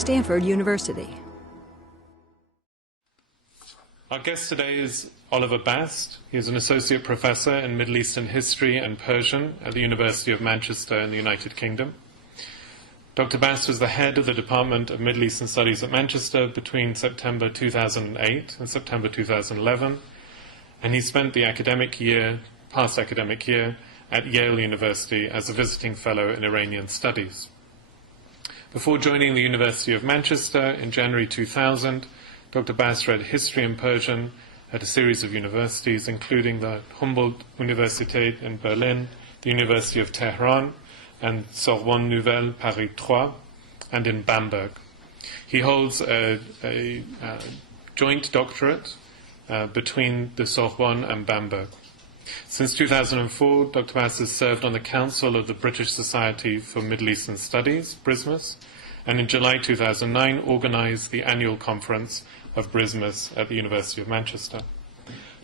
Stanford University. Our guest today is Oliver Bast. He is an associate professor in Middle Eastern history and Persian at the University of Manchester in the United Kingdom. Dr. Bast was the head of the Department of Middle Eastern Studies at Manchester between September 2008 and September 2011, and he spent the past academic year at Yale University as a visiting fellow in Iranian Studies. Before joining the University of Manchester in January 2000, Dr. Bast read History and Persian at a series of universities, including the Humboldt-Universität in Berlin, the University of Tehran, and Sorbonne Nouvelle, Paris 3, and in Bamberg. He holds a joint doctorate between the Sorbonne and Bamberg. Since 2004, Dr. Bast has served on the Council of the British Society for Middle Eastern Studies, BRISMUS, and in July 2009 organized the annual conference of BRISMUS at the University of Manchester.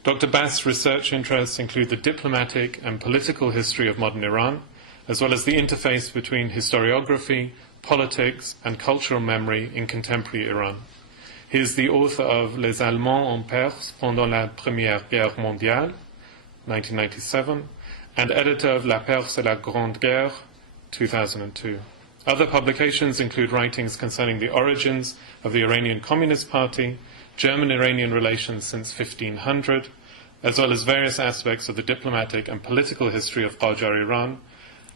Dr. Bast's research interests include the diplomatic and political history of modern Iran, as well as the interface between historiography, politics, and cultural memory in contemporary Iran. He is the author of Les Allemands en Perse pendant la Première Guerre mondiale, 1997, and editor of La Perse et la Grande Guerre, 2002. Other publications include writings concerning the origins of the Iranian Communist Party, German-Iranian relations since 1500, as well as various aspects of the diplomatic and political history of Qajar Iran.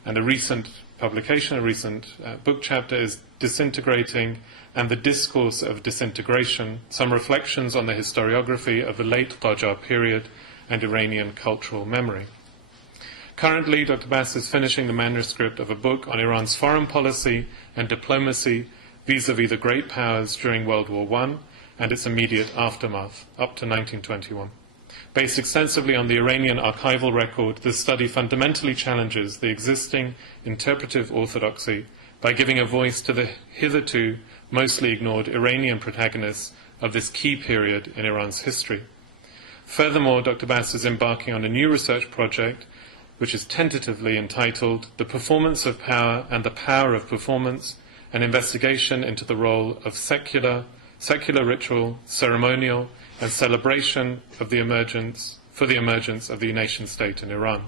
And a recent publication, a recent book chapter is Disintegrating and the Discourse of Disintegration, some reflections on the historiography of the late Qajar period and Iranian cultural memory. Currently, Dr. Bast is finishing the manuscript of a book on Iran's foreign policy and diplomacy vis-à-vis the great powers during World War I and its immediate aftermath, up to 1921. Based extensively on the Iranian archival record, this study fundamentally challenges the existing interpretive orthodoxy by giving a voice to the hitherto mostly ignored Iranian protagonists of this key period in Iran's history. Furthermore, Dr. Bast is embarking on a new research project which is tentatively entitled The Performance of Power and the Power of Performance, an investigation into the role of secular ritual, ceremonial, and celebration of the emergence of the nation-state in Iran,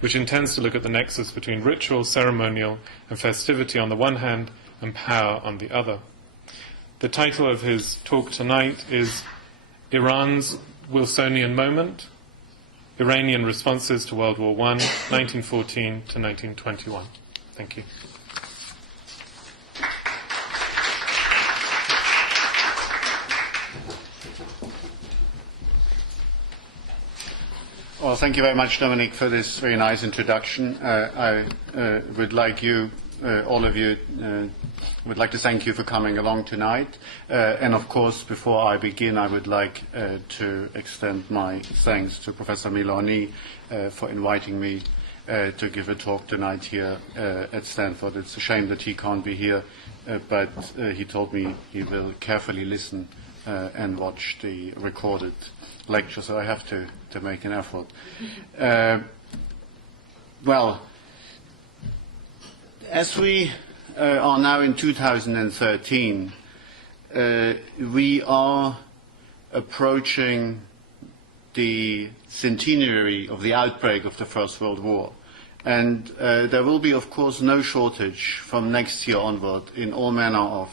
which intends to look at the nexus between ritual, ceremonial, and festivity on the one hand, and power on the other. The title of his talk tonight is Iran's Wilsonian Moment, Iranian Responses to World War I, 1914 to 1921. Thank you. Well, thank you very much, Dominic, for this very nice introduction. I would like you, all of you, would like to thank you for coming along tonight. And of course, before I begin, I would like to extend my thanks to Professor Milani for inviting me to give a talk tonight here at Stanford. It's a shame that he can't be here, but he told me he will carefully listen and watch the recorded lecture, so I have to make an effort. Well, as we are now in 2013, we are approaching the centenary of the outbreak of the First World War. And there will be, of course, no shortage from next year onward in all manner of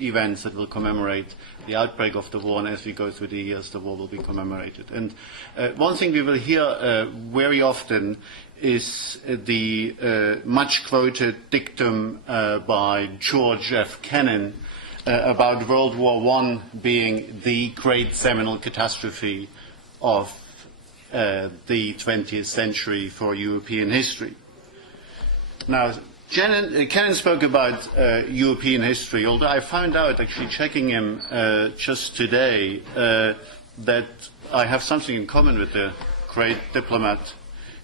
events that will commemorate the outbreak of the war, and as we go through the years, the war will be commemorated. And one thing we will hear very often is the much-quoted dictum by George F. Kennan about World War I being the great seminal catastrophe of the 20th century for European history. Now, Kennan spoke about European history, although I found out, actually checking him just today, that I have something in common with the great diplomat,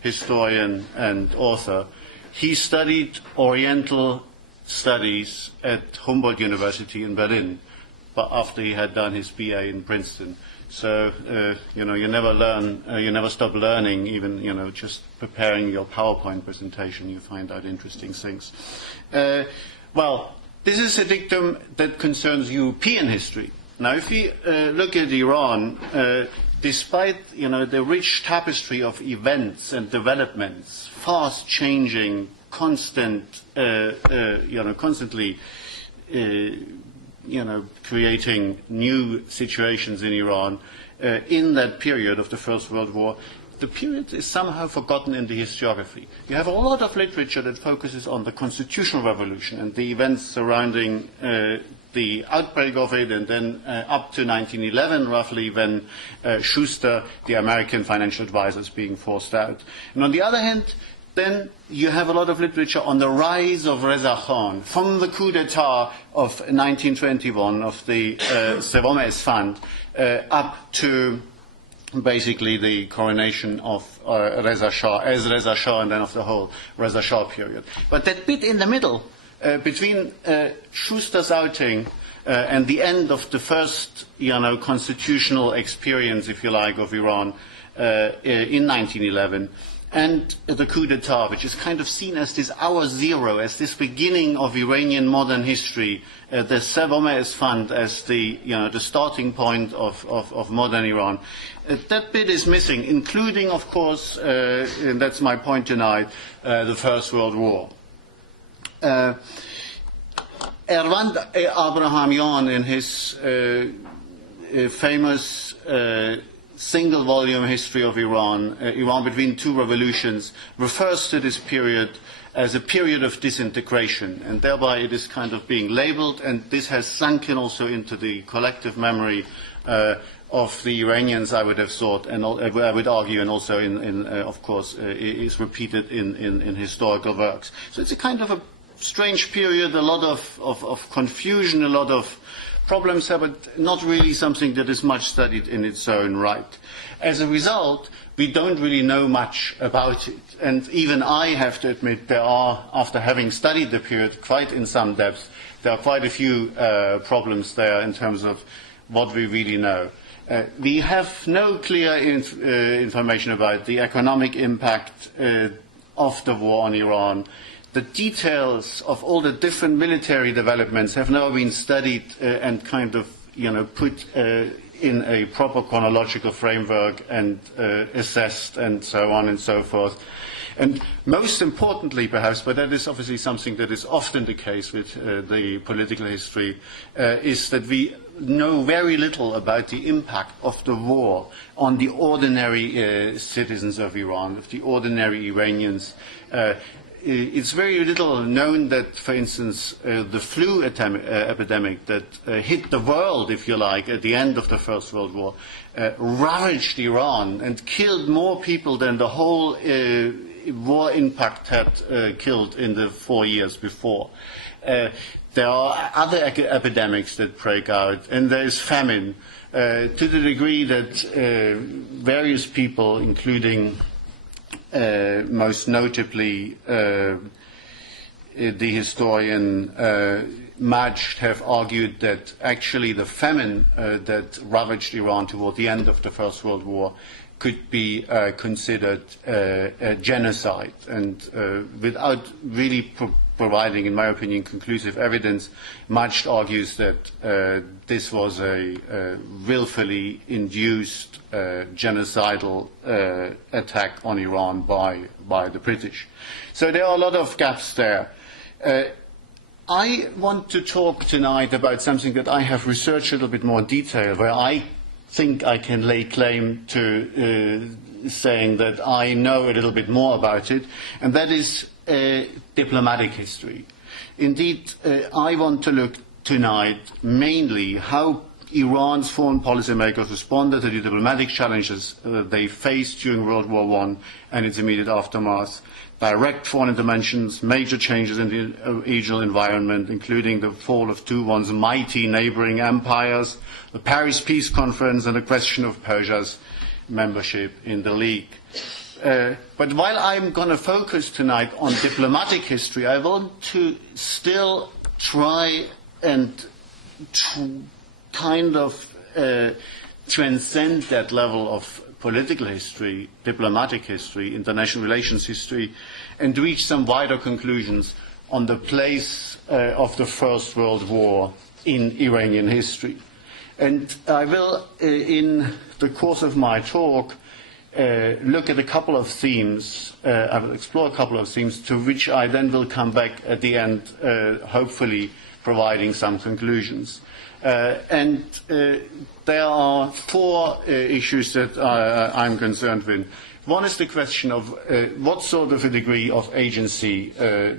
historian, and author. He studied Oriental studies at Humboldt-Universität in Berlin, but after he had done his BA in Princeton. So, you never stop learning, even, just preparing your PowerPoint presentation, you find out interesting things. Well, this is a dictum that concerns European history. Now, if we look at Iran, despite the rich tapestry of events and developments, fast changing, constant, constantly, creating new situations in Iran in that period of the First World War, the period is somehow forgotten in the historiography. You have a lot of literature that focuses on the constitutional revolution and the events surrounding the outbreak of it, and then up to 1911, roughly, when Schuster, the American financial advisor, is being forced out. And on the other hand, then you have a lot of literature on the rise of Reza Khan, from the coup d'etat of 1921 of the Sorbonne up to basically the coronation of Reza Shah, as Reza Shah, and then of the whole Reza Shah period. But that bit in the middle, between Schuster's outing and the end of the first, constitutional experience, if you like, of Iran in 1911, and the coup d'etat, which is kind of seen as this hour zero, as this beginning of Iranian modern history, the Sorbonne Fund as the starting point of modern Iran. That bit is missing, including, of course, and that's my point tonight, the First World War. Ervand Abrahamian, in his famous single-volume history of Iran, Iran Between Two Revolutions, refers to this period as a period of disintegration, and thereby it is kind of being labeled, and this has sunk in also into the collective memory of the Iranians, I would have thought, and I would argue, and also, of course, is repeated in historical works. So it's a kind of a strange period, a lot of confusion, a lot of problems there, but not really something that is much studied in its own right. As a result, we don't really know much about it. And even I have to admit there are, after having studied the period quite in some depth, there are quite a few problems there in terms of what we really know. We have no clear information about the economic impact of the war on Iran. The details of all the different military developments have now been studied and kind of, put in a proper chronological framework and assessed and so on and so forth. And most importantly, perhaps, but that is obviously something that is often the case with the political history, is that we know very little about the impact of the war on the ordinary citizens of Iran, of the ordinary Iranians. It's very little known that, for instance, the flu epidemic that hit the world, if you like, at the end of the First World War, ravaged Iran and killed more people than the whole war impact had killed in the 4 years before. There are other epidemics that break out, and there is famine, to the degree that various people, including most notably the historian Majd, have argued that actually the famine that ravaged Iran toward the end of the First World War could be considered a genocide, and without really providing, in my opinion, conclusive evidence, Majd argues that this was a willfully induced genocidal attack on Iran by the British. So there are a lot of gaps there. I want to talk tonight about something that I have researched a little bit more detail, where I think I can lay claim to saying that I know a little bit more about it, and that is diplomatic history. Indeed, I want to look tonight mainly how Iran's foreign policymakers responded to the diplomatic challenges they faced during World War I and its immediate aftermath, direct foreign interventions, major changes in the regional environment, including the fall of two once mighty neighboring empires, the Paris Peace Conference, and the question of Persia's membership in the League. But while I'm going to focus tonight on diplomatic history, I want to still try and kind of transcend that level of political history, diplomatic history, international relations history, and reach some wider conclusions on the place of the First World War in Iranian history. And I will, in the course of my talk, look at a couple of themes. I will explore a couple of themes to which I then will come back at the end, hopefully providing some conclusions. And there are four issues that I'm concerned with. One is the question of what sort of a degree of agency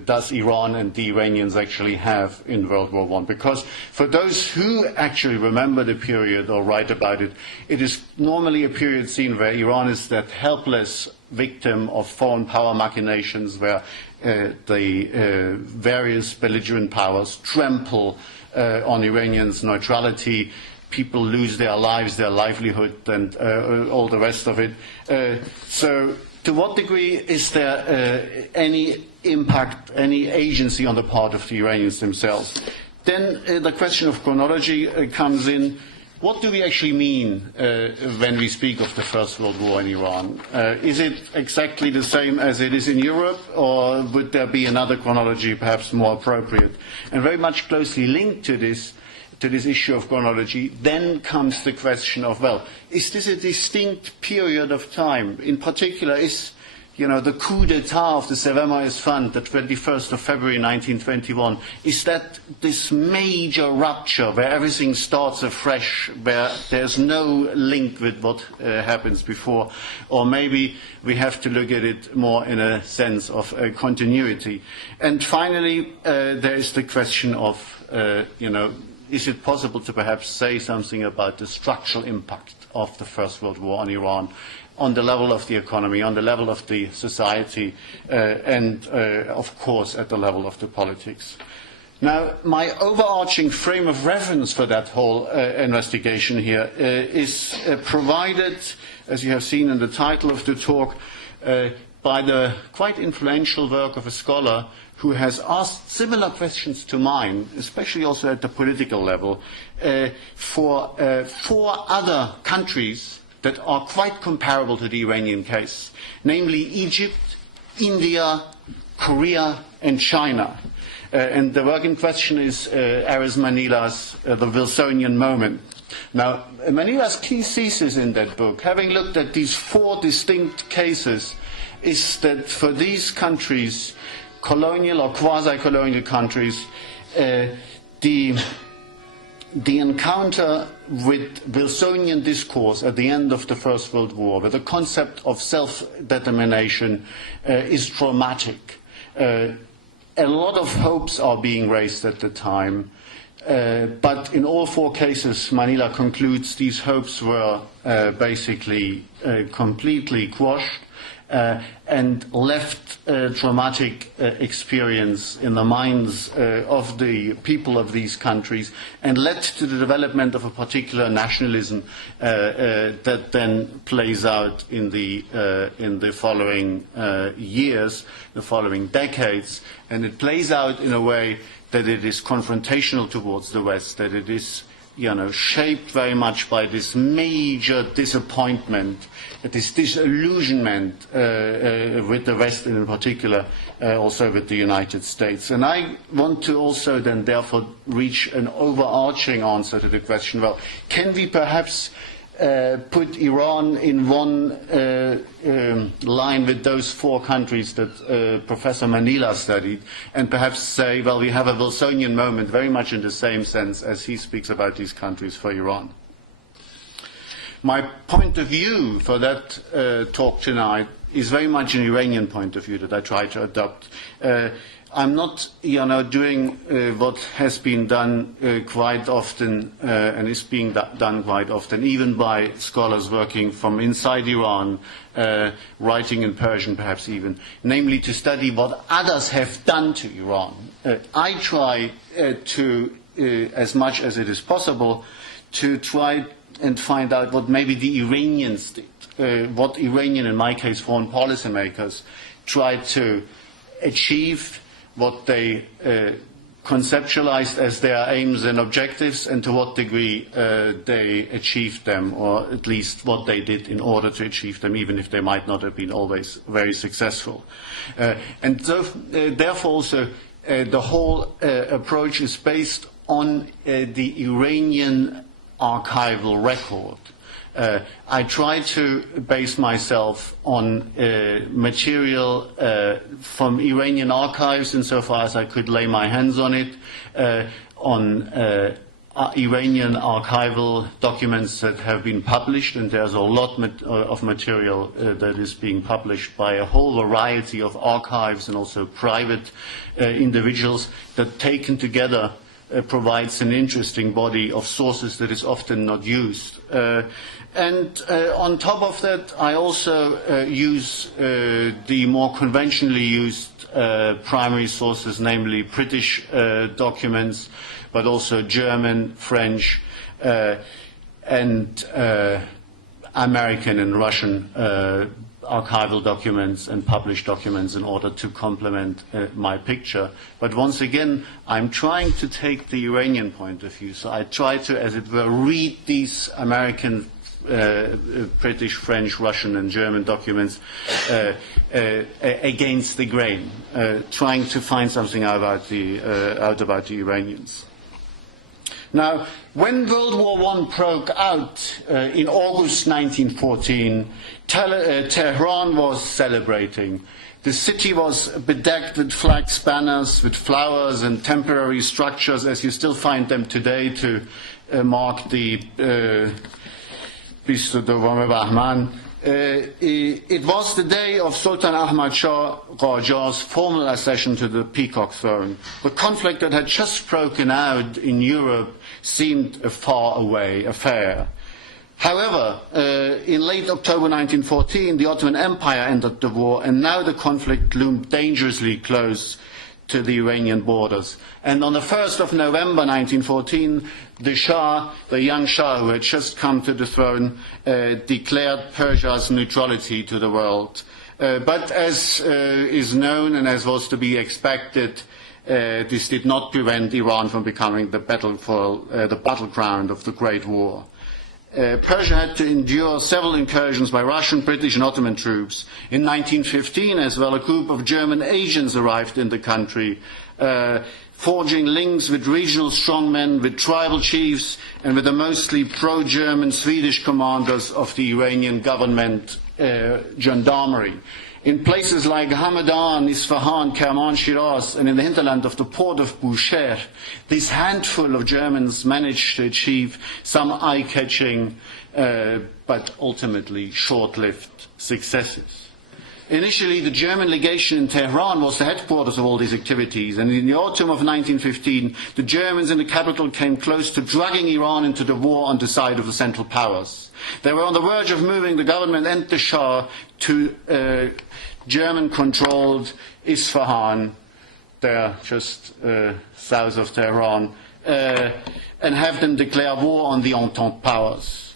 does Iran and the Iranians actually have in World War I? Because for those who actually remember the period or write about it, it is normally a period seen where Iran is that helpless victim of foreign power machinations, where the various belligerent powers trample on Iranians' neutrality. People lose their lives, their livelihood, and all the rest of it. So to what degree is there any impact, any agency on the part of the Iranians themselves? Then the question of chronology comes in. What do we actually mean when we speak of the First World War in Iran? Is it exactly the same as it is in Europe, or would there be another chronology perhaps more appropriate? And very much closely linked to this issue of chronology, then comes the question of, well, is this a distinct period of time? In particular, is, the coup d'etat of the Sevres Fund, the 21st of February 1921, is that this major rupture where everything starts afresh, where there's no link with what happens before? Or maybe we have to look at it more in a sense of continuity. And finally, there is the question of, is it possible to perhaps say something about the structural impact of the First World War on Iran, on the level of the economy, on the level of the society, and, of course, at the level of the politics? Now, my overarching frame of reference for that whole investigation here is provided, as you have seen in the title of the talk, by the quite influential work of a scholar who has asked similar questions to mine, especially also at the political level, for four other countries that are quite comparable to the Iranian case, namely Egypt, India, Korea, and China. And the work in question is Aris Manila's The Wilsonian Moment. Now, Manila's key thesis in that book, having looked at these four distinct cases, is that for these countries, colonial or quasi-colonial countries, the encounter with Wilsonian discourse at the end of the First World War, with the concept of self-determination, is traumatic. A lot of hopes are being raised at the time, but in all four cases, Manila concludes these hopes were basically completely quashed. And left a traumatic experience in the minds of the people of these countries, and led to the development of a particular nationalism that then plays out in the following years, the following decades, and it plays out in a way that it is confrontational towards the West, that it is shaped very much by this major disappointment, this disillusionment with the West, and in particular also with the United States. And I want to also then therefore reach an overarching answer to the question, well, can we perhaps put Iran in one line with those four countries that Professor Manila studied, and perhaps say, well, we have a Wilsonian moment very much in the same sense as he speaks about these countries for Iran. My point of view for that talk tonight is very much an Iranian point of view that I try to adopt. I'm not, doing what has been done quite often and is being done quite often, even by scholars working from inside Iran, writing in Persian perhaps even, namely to study what others have done to Iran. I try to, as much as it is possible, to try and find out what maybe the Iranians did, what Iranian, in my case, foreign policymakers tried to achieve, what they conceptualized as their aims and objectives, and to what degree they achieved them, or at least what they did in order to achieve them, even if they might not have been always very successful. And so, therefore also, the whole approach is based on the Iranian archival record. I try to base myself on material from Iranian archives insofar as I could lay my hands on it, on Iranian archival documents that have been published, and there's a lot of material that is being published by a whole variety of archives and also private individuals that taken together provides an interesting body of sources that is often not used. And on top of that, I also use the more conventionally used primary sources, namely British documents, but also German, French, and American and Russian archival documents and published documents in order to complement my picture. But once again, I'm trying to take the Iranian point of view. So I try to, as it were, read these American, British, French, Russian, and German documents against the grain, trying to find something out about the Iranians. Now, when World War I broke out in August 1914, Tehran was celebrating. The city was bedecked with flags, banners, with flowers and temporary structures, as you still find them today to mark the 22 Bahman. It was the day of Sultan Ahmad Shah Qajar's formal accession to the Peacock throne. The conflict that had just broken out in Europe seemed a far-away affair. However, in late October 1914, the Ottoman Empire entered the war, and now the conflict loomed dangerously close to the Iranian borders. And on the 1st of November 1914, the Shah, the young Shah who had just come to the throne, declared Persia's neutrality to the world. But as is known and as was to be expected, this did not prevent Iran from becoming the battleground of the Great War. Persia had to endure several incursions by Russian, British and Ottoman troops. In 1915 as well, a group of German agents arrived in the country, forging links with regional strongmen, with tribal chiefs and with the mostly pro-German Swedish commanders of the Iranian government gendarmerie. In places like Hamadan, Isfahan, Kerman, Shiraz, and in the hinterland of the port of Bushehr, this handful of Germans managed to achieve some eye-catching but ultimately short-lived successes. Initially, the German legation in Tehran was the headquarters of all these activities, and in the autumn of 1915, the Germans in the capital came close to dragging Iran into the war on the side of the Central Powers. They were on the verge of moving the government and the Shah to German-controlled Isfahan, there just south of Tehran, and have them declare war on the Entente powers.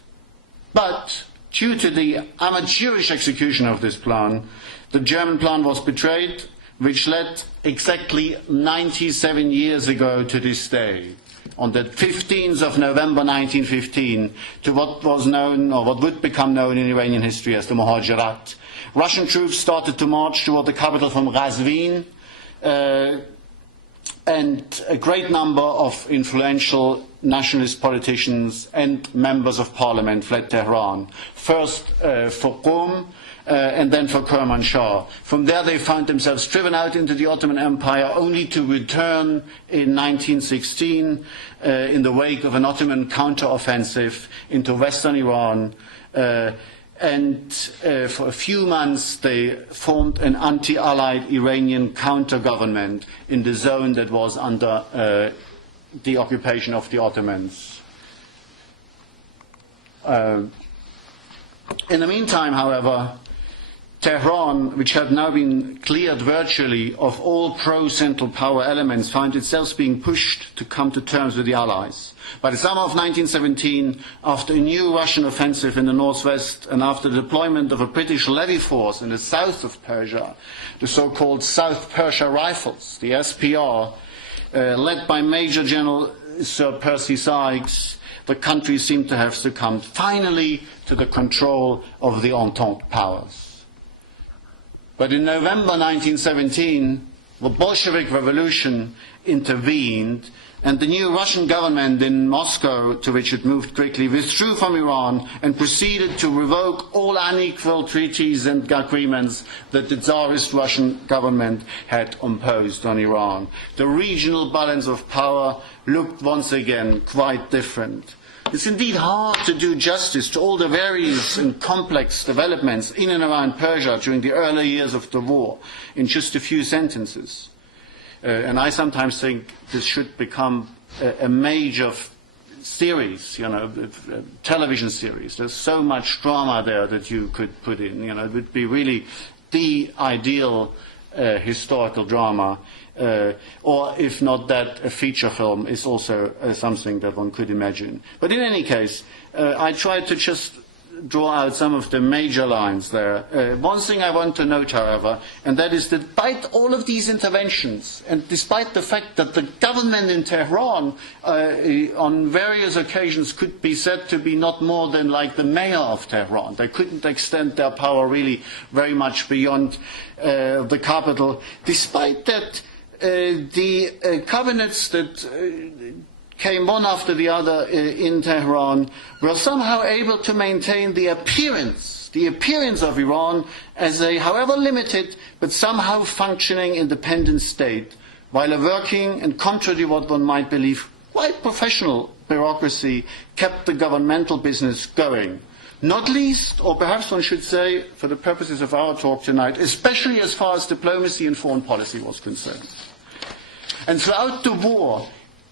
But due to the amateurish execution of this plan, the German plan was betrayed, which led exactly 97 years ago to this day, on the 15th of November 1915, to what was known, or what would become known in Iranian history as the Muhajirat. Russian troops started to march toward the capital from Ghazvin, and a great number of influential nationalist politicians and members of parliament fled Tehran, first for Qom, and then for Kermanshah. From there they found themselves driven out into the Ottoman Empire, only to return in 1916 in the wake of an Ottoman counteroffensive into western Iran. And for a few months they formed an anti-Allied Iranian counter-government in the zone that was under the occupation of the Ottomans. In the meantime, however, Tehran, which had now been cleared virtually of all pro-Central Power elements, found itself being pushed to come to terms with the Allies. By the summer of 1917, after a new Russian offensive in the northwest and after the deployment of a British levy force in the south of Persia, the so-called South Persia Rifles, the SPR, led by Major General Sir Percy Sykes, the country seemed to have succumbed finally to the control of the Entente powers. But in November 1917, the Bolshevik Revolution intervened, and the new Russian government in Moscow, to which it moved quickly, withdrew from Iran and proceeded to revoke all unequal treaties and agreements that the Tsarist Russian government had imposed on Iran. The regional balance of power looked once again quite different. It's indeed hard to do justice to all the various and complex developments in and around Persia during the early years of the war in just a few sentences. And I sometimes think this should become a major series, television series. There's so much drama there that you could put in. It would be really the ideal historical drama. Or if not that, a feature film is also something that one could imagine. But in any case, I tried to just draw out some of the major lines there. One thing I want to note, however, and that is that despite all of these interventions, and despite the fact that the government in Tehran on various occasions could be said to be not more than like the mayor of Tehran, they couldn't extend their power really very much beyond the capital, despite that the cabinets that came one after the other in Tehran were somehow able to maintain the appearance of Iran as a, however limited, but somehow functioning independent state, while a working and, contrary to what one might believe, quite professional bureaucracy kept the governmental business going. Not least, or perhaps one should say, for the purposes of our talk tonight, especially as far as diplomacy and foreign policy was concerned. And throughout the war,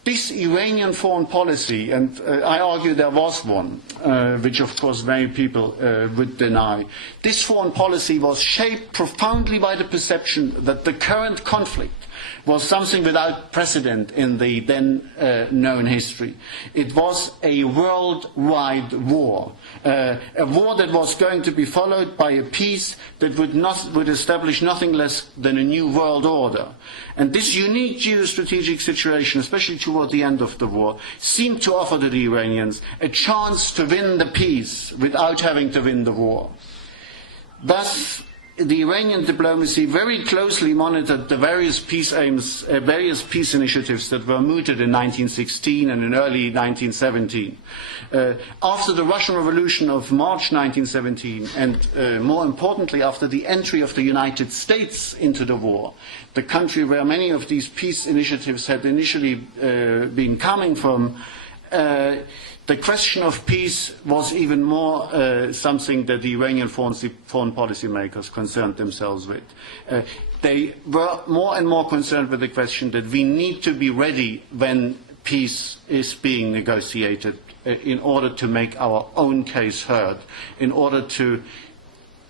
this Iranian foreign policy, and I argue there was one, which of course many people would deny, this foreign policy was shaped profoundly by the perception that the current conflict was something without precedent in the then known history. It was a worldwide war, a war that was going to be followed by a peace that would establish nothing less than a new world order. And this unique geostrategic situation, especially toward the end of the war, seemed to offer to the Iranians a chance to win the peace without having to win the war. Thus, the Iranian diplomacy very closely monitored the various peace aims, various peace initiatives that were mooted in 1916 and in early 1917. After the Russian Revolution of March 1917, and more importantly, after the entry of the United States into the war, the country where many of these peace initiatives had initially been coming from, the question of peace was even more something that the Iranian foreign policy makers concerned themselves with. They were more and more concerned with the question that we need to be ready when peace is being negotiated in order to make our own case heard, in order to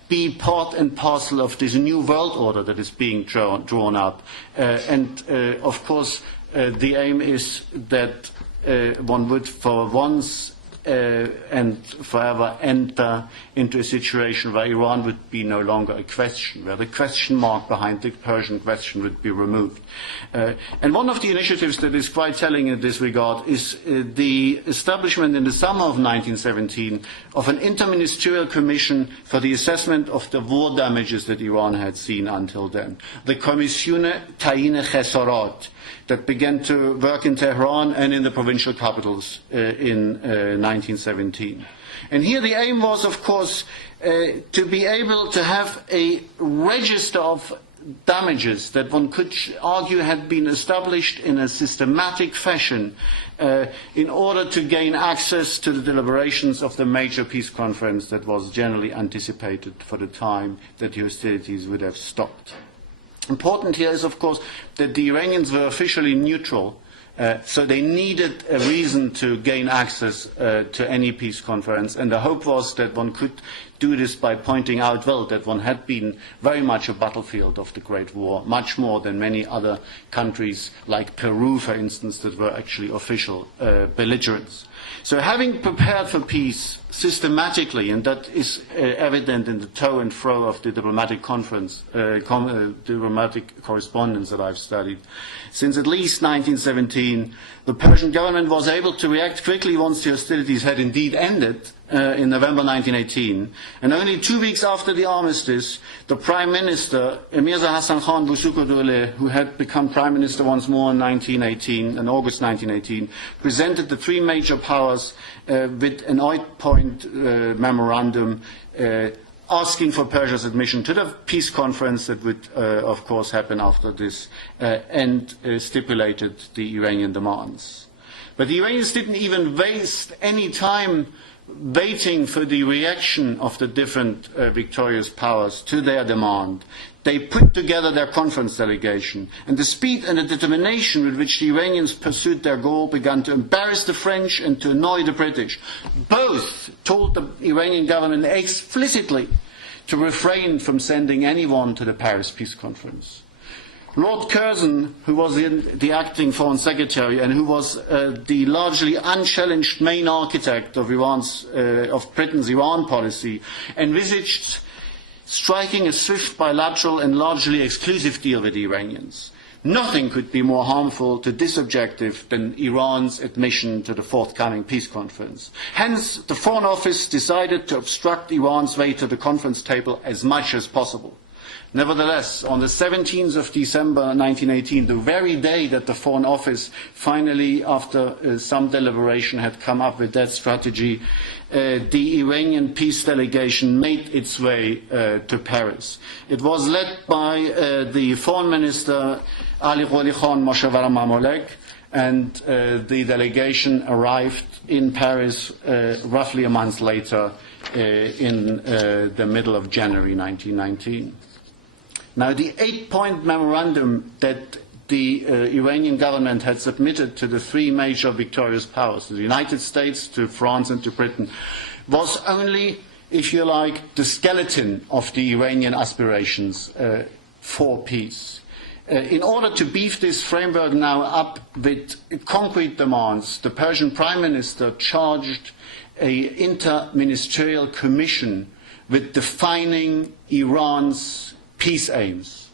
be part and parcel of this new world order that is being drawn up. Of course, the aim is that one would for once and forever enter into a situation where Iran would be no longer a question, where the question mark behind the Persian question would be removed. And one of the initiatives that is quite telling in this regard is the establishment in the summer of 1917 of an interministerial commission for the assessment of the war damages that Iran had seen until then, the Kommissione Tayin Chesarat, that began to work in Tehran and in the provincial capitals in 1917. And here the aim was, of course, to be able to have a register of damages that one could argue had been established in a systematic fashion in order to gain access to the deliberations of the major peace conference that was generally anticipated for the time that the hostilities would have stopped. Important here is, of course, that the Iranians were officially neutral, so they needed a reason to gain access to any peace conference, and the hope was that one could do this by pointing out, well, that one had been very much a battlefield of the Great War, much more than many other countries, like Peru, for instance, that were actually official belligerents. So having prepared for peace systematically, and that is evident in the to and fro of the diplomatic diplomatic correspondence that I've studied, since at least 1917, 1918, the Persian government was able to react quickly once the hostilities had indeed ended in November 1918. And only 2 weeks after the armistice, the Prime Minister, Mirza Hassan Khan Busukodole, who had become Prime Minister once more in 1918, in August 1918, presented the three major powers with an 8-point memorandum asking for Persia's admission to the peace conference that would, of course, happen after this, and stipulated the Iranian demands. But the Iranians didn't even waste any time waiting for the reaction of the different victorious powers to their demand. They put together their conference delegation, and the speed and the determination with which the Iranians pursued their goal began to embarrass the French and to annoy the British. Both told the Iranian government explicitly to refrain from sending anyone to the Paris Peace Conference. Lord Curzon, who was the acting Foreign Secretary and who was the largely unchallenged main architect of Britain's Iran policy, envisaged striking a swift bilateral and largely exclusive deal with the Iranians. Nothing could be more harmful to this objective than Iran's admission to the forthcoming peace conference. Hence, the Foreign Office decided to obstruct Iran's way to the conference table as much as possible. Nevertheless, on the 17th of December 1918, the very day that the Foreign Office finally, after some deliberation, had come up with that strategy, the Iranian peace delegation made its way to Paris. It was led by the Foreign Minister Ali Qoli Khan Moshawara Mamolek, and the delegation arrived in Paris roughly a month later in the middle of January 1919. Now, the 8-point memorandum that the Iranian government had submitted to the three major victorious powers, to the United States, to France, and to Britain, was only, if you like, the skeleton of the Iranian aspirations for peace. In order to beef this framework now up with concrete demands, the Persian Prime Minister charged an inter-ministerial commission with defining Iran's peace aims.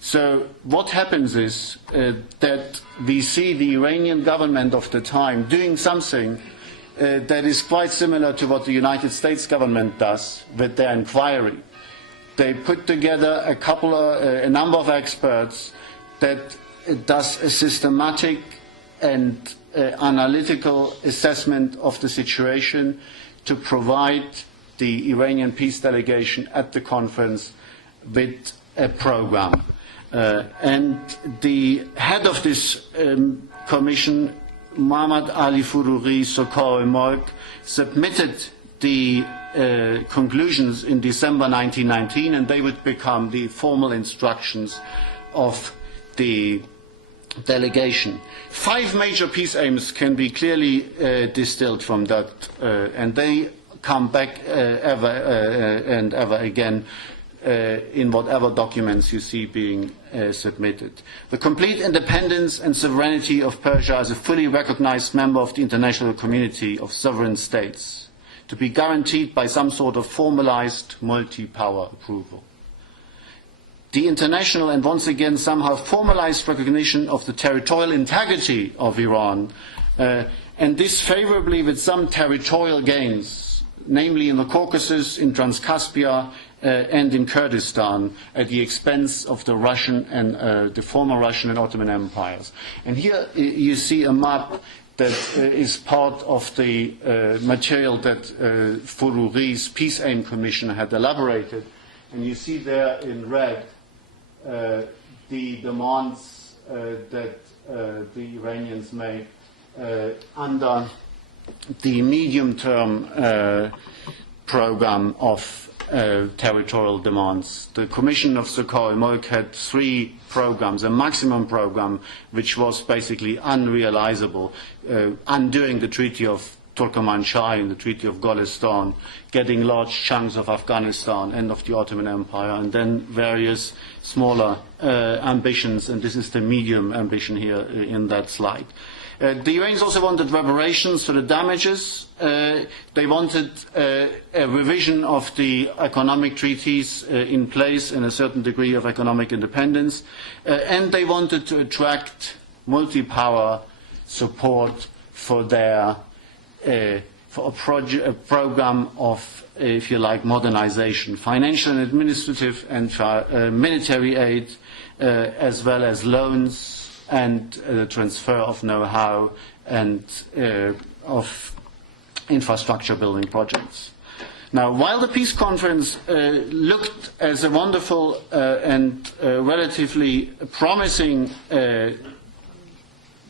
So what happens is that we see the Iranian government of the time doing something that is quite similar to what the United States government does with their inquiry. They put together a number of experts that does a systematic and analytical assessment of the situation to provide the Iranian peace delegation at the conference with a program. And the head of this commission, Muhammad Ali Fouroughi Sokhar-e-Mulk, submitted the conclusions in December 1919, and they would become the formal instructions of the delegation. 5 major peace aims can be clearly distilled from that, and they come back ever and ever again in whatever documents you see being submitted. The complete independence and sovereignty of Persia as a fully recognized member of the international community of sovereign states, to be guaranteed by some sort of formalized multi-power approval. The international and once again somehow formalized recognition of the territorial integrity of Iran, and this favorably with some territorial gains, namely in the Caucasus, in Transcaspia, and in Kurdistan, at the expense of the Russian and the former Russian and Ottoman empires. And here you see a map that is part of the material that Fouroughi's Peace Aim Commission had elaborated. And you see there in red the demands that the Iranians made under the medium-term program of territorial demands. The Commission of Sokhar-e-Mulk had 3 programs, a maximum program which was basically unrealizable, undoing the Treaty of Turkmenchai and the Treaty of Golestan, getting large chunks of Afghanistan and of the Ottoman Empire, and then various smaller ambitions, and this is the medium ambition here in that slide. The Iranians also wanted reparations for the damages. They wanted a revision of the economic treaties in place and a certain degree of economic independence. And they wanted to attract multi-power support for their for a program of, if you like, modernization, financial and administrative and military aid, as well as loans and the transfer of know-how and of infrastructure building projects. Now, while the peace conference looked as a wonderful and relatively promising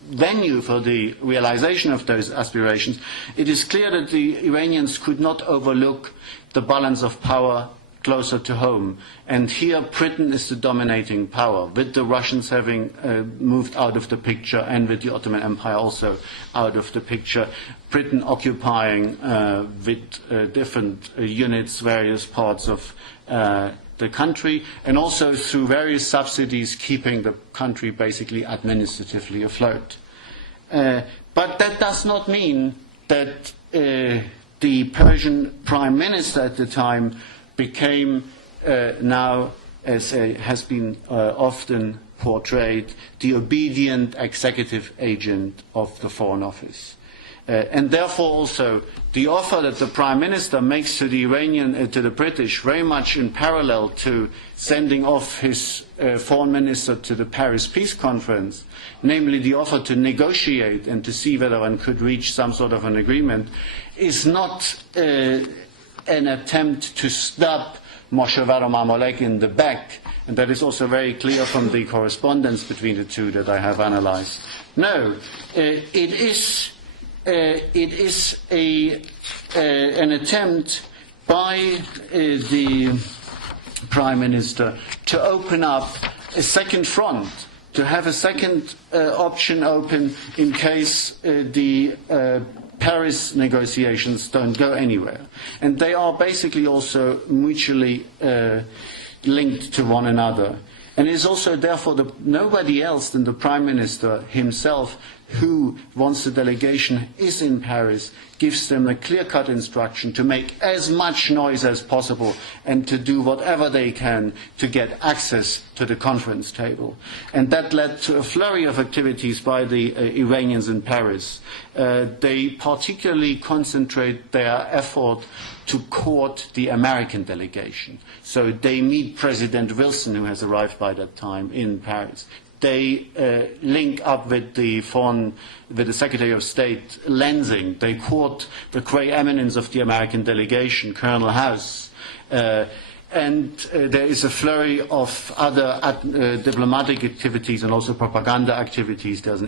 venue for the realization of those aspirations, it is clear that the Iranians could not overlook the balance of power closer to home. And here Britain is the dominating power, with the Russians having moved out of the picture and with the Ottoman Empire also out of the picture. Britain occupying with different units various parts of the country, and also through various subsidies keeping the country basically administratively afloat. But that does not mean that the Persian prime minister at the time became now, as has been often portrayed, the obedient executive agent of the Foreign Office. And therefore also the offer that the Prime Minister makes to the to the British, very much in parallel to sending off his Foreign Minister to the Paris Peace Conference, namely the offer to negotiate and to see whether one could reach some sort of an agreement, is not an attempt to stab Moshevar Mamolek in the back, and that is also very clear from the correspondence between the two that I have analyzed. No, it is an attempt by the Prime Minister to open up a second front, to have a second option open in case the Paris negotiations don't go anywhere. And they are basically also mutually linked to one another. And it is also therefore nobody else than the Prime Minister himself who, once the delegation is in Paris, gives them a clear-cut instruction to make as much noise as possible and to do whatever they can to get access to the conference table. And that led to a flurry of activities by the Iranians in Paris. They particularly concentrate their effort to court the American delegation. So they meet President Wilson, who has arrived by that time in Paris. They link up with the Secretary of State Lansing. They court the great eminence of the American delegation, Colonel House. And there is a flurry of other diplomatic activities and also propaganda activities. There's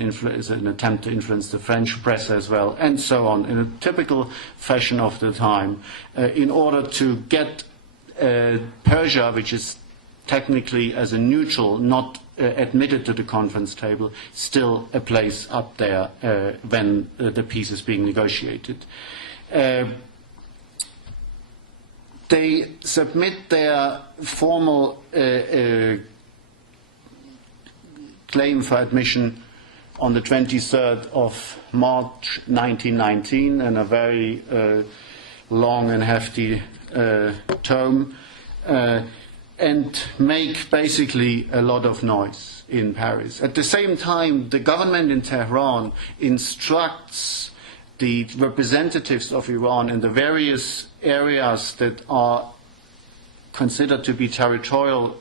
an attempt to influence the French press as well, and so on, in a typical fashion of the time, in order to get Persia, which is technically as a neutral, not admitted to the conference table, still a place up there when the peace is being negotiated. They submit their formal claim for admission on the 23rd of March 1919 in a very long and hefty tome, and make basically a lot of noise in Paris. At the same time, the government in Tehran instructs the representatives of Iran in the various areas that are considered to be territorial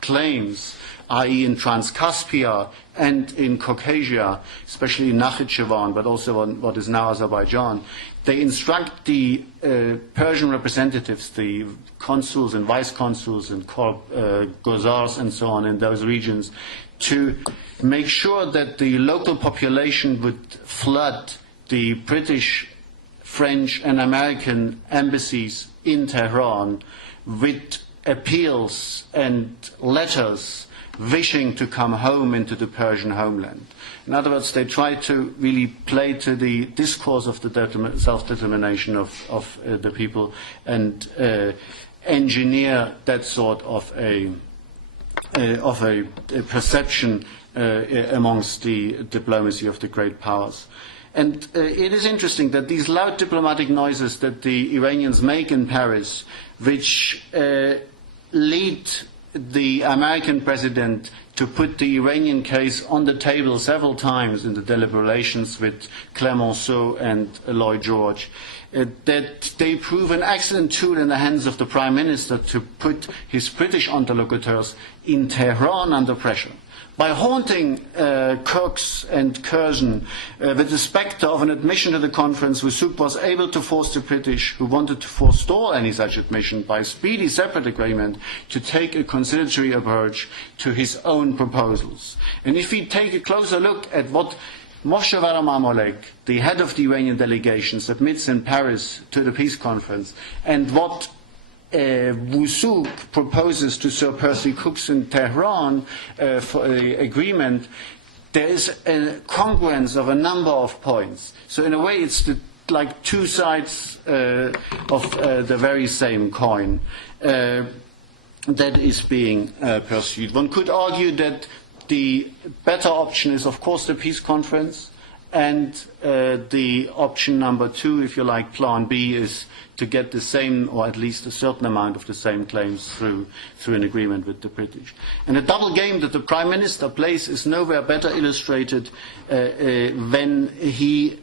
claims, i.e. in Transcaspia and in Caucasia, especially in Nakhchivan, but also in what is now Azerbaijan. They instruct the Persian representatives, the consuls and vice-consuls and gozars and so on in those regions, to make sure that the local population would flood the British, French and American embassies in Tehran with appeals and letters wishing to come home into the Persian homeland. In other words, they try to really play to the discourse of the self-determination of the people and engineer that sort of a perception amongst the diplomacy of the great powers. And it is interesting that these loud diplomatic noises that the Iranians make in Paris, which lead the American president to put the Iranian case on the table several times in the deliberations with Clemenceau and Lloyd George, that they prove an excellent tool in the hands of the Prime Minister to put his British interlocutors in Tehran under pressure. By haunting Kirk's and Curzon with the spectre of an admission to the conference, Wilsouk was able to force the British, who wanted to forestall any such admission by a speedy separate agreement, to take a conciliatory approach to his own proposals. And if we take a closer look at what Moshe Mamolek, the head of the Iranian delegation, submits in Paris to the peace conference, and what Wilsouk proposes to Sir Percy Cookes in Tehran for an agreement, there is a congruence of a number of points. So in a way it's like two sides of the very same coin that is being pursued. One could argue that the better option is, of course, the peace conference, and the option number two, if you like, plan B, is to get the same, or at least a certain amount of the same claims through an agreement with the British. And the double game that the Prime Minister plays is nowhere better illustrated when he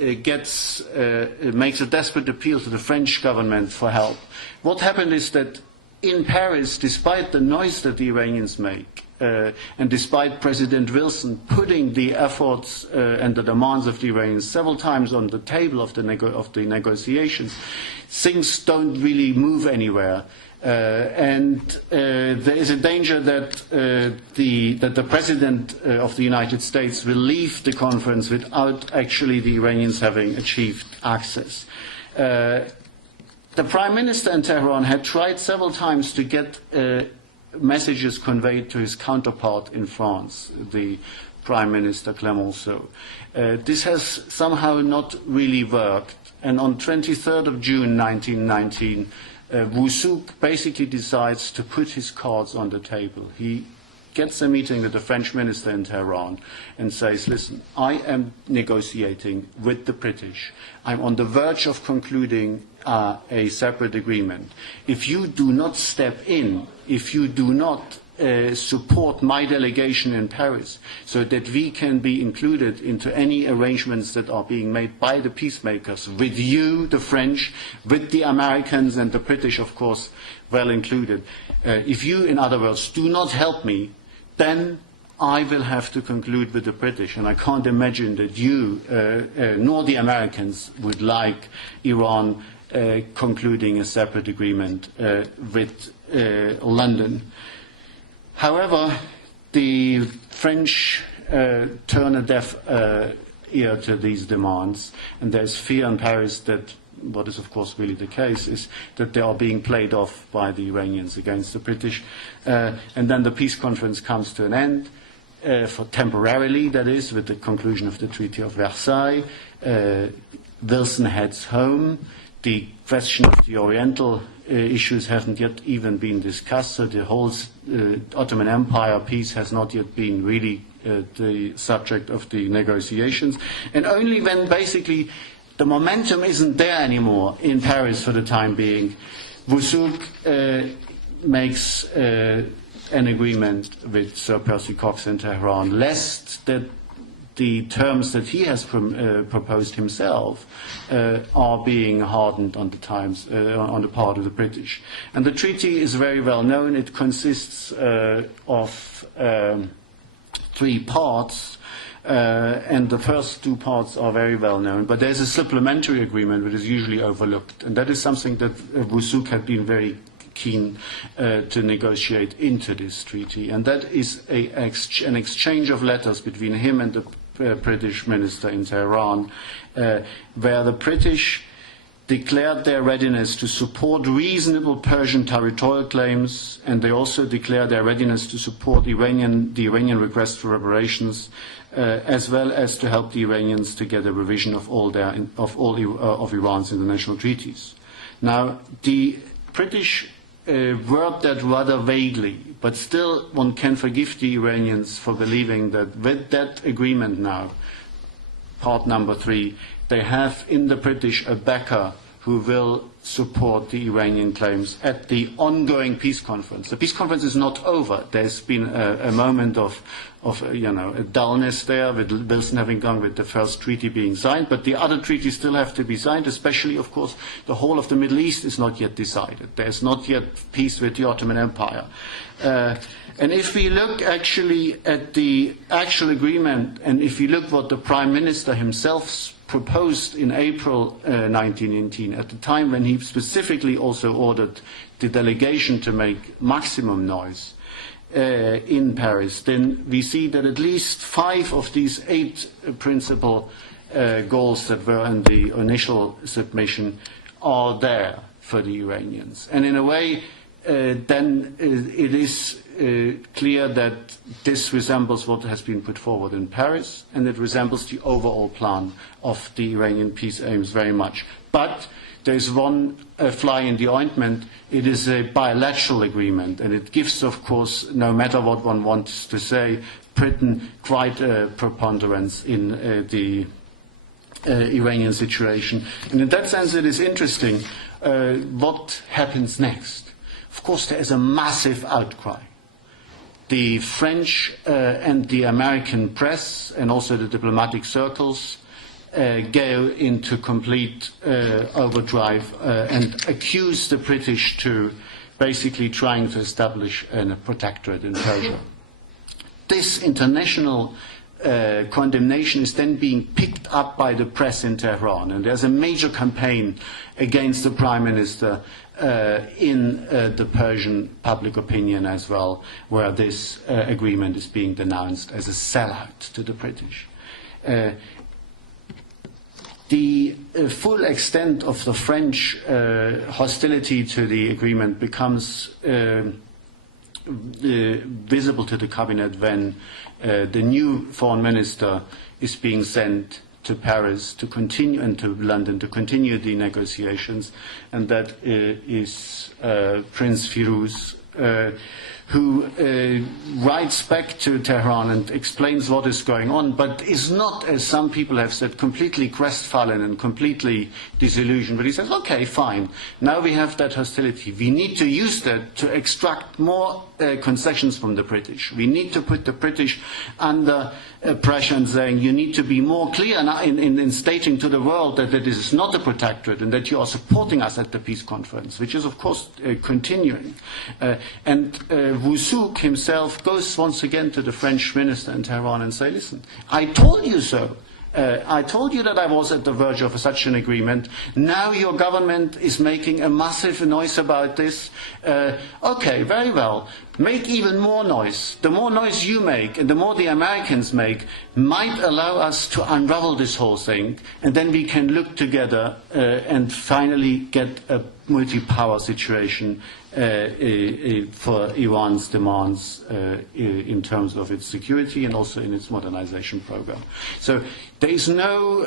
makes a desperate appeal to the French government for help. What happened is that in Paris, despite the noise that the Iranians make, and despite President Wilson putting the efforts and the demands of the Iranians several times on the table of the negotiations, things don't really move anywhere. And there is a danger that the President of the United States will leave the conference without actually the Iranians having achieved access. The Prime Minister in Tehran had tried several times to get messages conveyed to his counterpart in France, the Prime Minister Clemenceau. This has somehow not really worked, and on 23rd of June 1919, Wilsouk basically decides to put his cards on the table. He gets a meeting with the French minister in Tehran and says, listen, I am negotiating with the British. I'm on the verge of concluding a separate agreement. If you do not step in, if you do not support my delegation in Paris so that we can be included into any arrangements that are being made by the peacemakers, with you, the French, with the Americans and the British, of course, well included. If you, in other words, do not help me, then I will have to conclude with the British. And I can't imagine that you, nor the Americans, would like Iran concluding a separate agreement with London. However, the French turn a deaf ear to these demands, and there's fear in Paris that what is of course really the case is that they are being played off by the Iranians against the British. And then the peace conference comes to an end, for temporarily, that is, with the conclusion of the Treaty of Versailles. Wilson heads home. The question of the Oriental issues haven't yet even been discussed, so the whole Ottoman Empire piece has not yet been really the subject of the negotiations. And only when basically the momentum isn't there anymore in Paris for the time being, Wilsouk makes an agreement with Sir Percy Cox in Tehran, lest that the terms that he has proposed himself are being hardened on the part of the British. And the treaty is very well known. It consists of 3 parts, and the first 2 parts are very well known. But there's a supplementary agreement which is usually overlooked, and that is something that Wilsouk had been very keen to negotiate into this treaty, and that is an exchange of letters between him and the British minister in Tehran, where the British declared their readiness to support reasonable Persian territorial claims, and they also declared their readiness to support the Iranian request for reparations, as well as to help the Iranians to get a revision of all of Iran's international treaties. Now, the British word that rather vaguely, but still one can forgive the Iranians for believing that with that agreement now, part number 3, they have in the British a backer who will support the Iranian claims at the ongoing peace conference. The peace conference is not over. There's been a moment of a dullness there, with Wilson having gone with the first treaty being signed, but the other treaties still have to be signed, especially, of course, the whole of the Middle East is not yet decided. There's not yet peace with the Ottoman Empire. And if we look actually at the actual agreement, and if you look what the Prime Minister himself proposed in April 1918, at the time when he specifically also ordered the delegation to make maximum noise in Paris, then we see that at least 5 of these 8 principal goals that were in the initial submission are there for the Iranians. And in a way, then it is clear that this resembles what has been put forward in Paris, and it resembles the overall plan of the Iranian peace aims very much. But there is one fly in the ointment. It is a bilateral agreement, and it gives, of course, no matter what one wants to say, Britain quite a preponderance in the Iranian situation. And in that sense, it is interesting what happens next. Of course, there is a massive outcry. The French and the American press and also the diplomatic circles go into complete overdrive and accuse the British to basically trying to establish a protectorate in Persia. This international condemnation is then being picked up by the press in Tehran, and there's a major campaign against the Prime Minister in the Persian public opinion as well, where this agreement is being denounced as a sellout to the British. The full extent of the French hostility to the agreement becomes visible to the cabinet when the new foreign minister is being sent to Paris to continue, and to London to continue the negotiations, and that is Prince Firuz, who writes back to Tehran and explains what is going on, but is not, as some people have said, completely crestfallen and completely disillusioned. But he says, okay, fine, now we have that hostility. We need to use that to extract more concessions from the British. We need to put the British under pressure and saying, you need to be more clear in stating to the world that this is not a protectorate and that you are supporting us at the peace conference, which is, of course, continuing. And Rousseau himself goes once again to the French minister in Tehran and says, listen, I told you so. I told you that I was at the verge of such an agreement. Now your government is making a massive noise about this. Okay, very well. Make even more noise. The more noise you make and the more the Americans make might allow us to unravel this whole thing, and then we can look together and finally get a multi-power situation for Iran's demands in terms of its security and also in its modernization program. So there is no,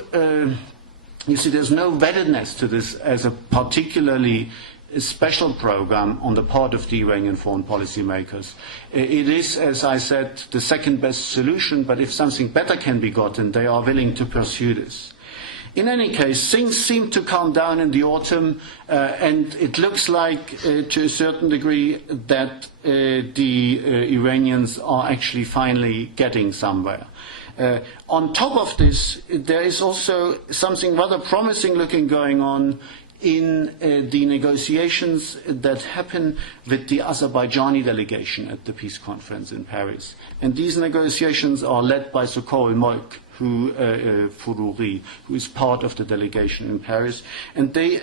there's no weddedness to this as a particularly special program on the part of the Iranian foreign policy makers. It is, as I said, the second best solution, but if something better can be gotten, they are willing to pursue this. In any case, things seem to calm down in the autumn, and it looks like, to a certain degree, that the Iranians are actually finally getting somewhere. On top of this, there is also something rather promising looking going on in the negotiations that happen with the Azerbaijani delegation at the peace conference in Paris. And these negotiations are led by Sokorul Molk, Fourouri, who is part of the delegation in Paris. And they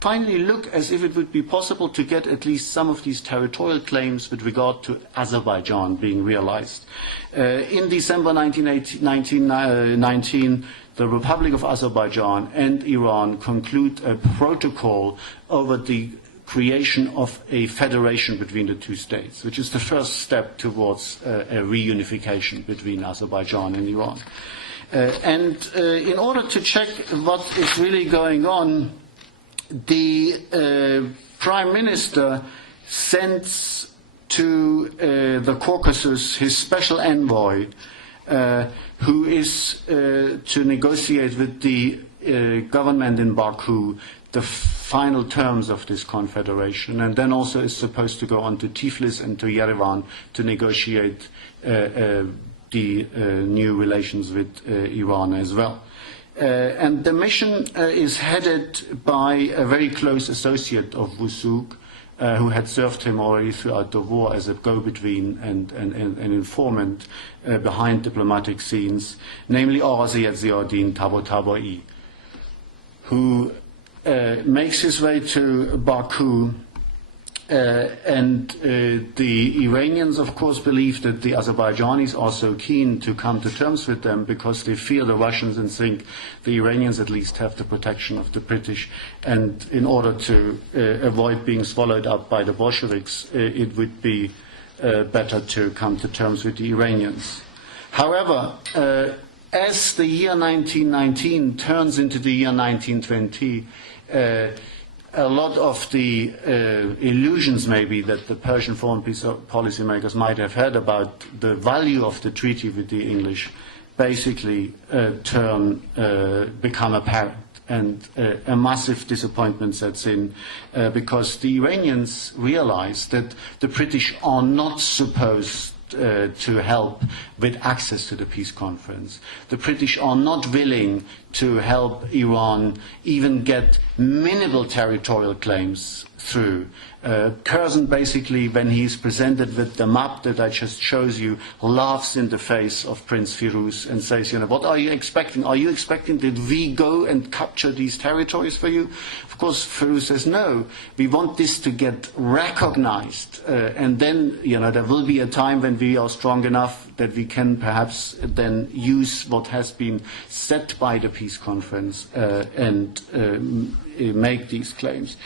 finally look as if it would be possible to get at least some of these territorial claims with regard to Azerbaijan being realized. In December 1919, the Republic of Azerbaijan and Iran conclude a protocol over the creation of a federation between the two states, which is the first step towards a reunification between Azerbaijan and Iran. And in order to check what is really going on, the Prime Minister sends to the Caucasus his special envoy, who is to negotiate with the government in Baku the final terms of this confederation, and then also is supposed to go on to Tiflis and to Yerevan to negotiate the new relations with Iran as well. And the mission is headed by a very close associate of Wusuk, who had served him already throughout the war as a go-between and an informant behind diplomatic scenes, namely Oraziyat Ziauddin Tabatabai, who makes his way to Baku, and the Iranians, of course, believe that the Azerbaijanis are so keen to come to terms with them because they fear the Russians and think the Iranians at least have the protection of the British, and in order to avoid being swallowed up by the Bolsheviks, it would be better to come to terms with the Iranians. However, as the year 1919 turns into the year 1920, a lot of the illusions maybe that the Persian foreign policymakers might have had about the value of the treaty with the English basically become apparent, and a massive disappointment sets in because the Iranians realize that the British are not supposed to help with access to the peace conference. The British are not willing to help Iran even get minimal territorial claims through. Curzon basically, when he's presented with the map that I just shows you, laughs in the face of Prince Firuz and says, you know, what are you expecting? Are you expecting that we go and capture these territories for you? Of course, Firuz says, no, we want this to get recognized. And then, you know, there will be a time when we are strong enough that we can perhaps then use what has been set by the peace conference and make these claims.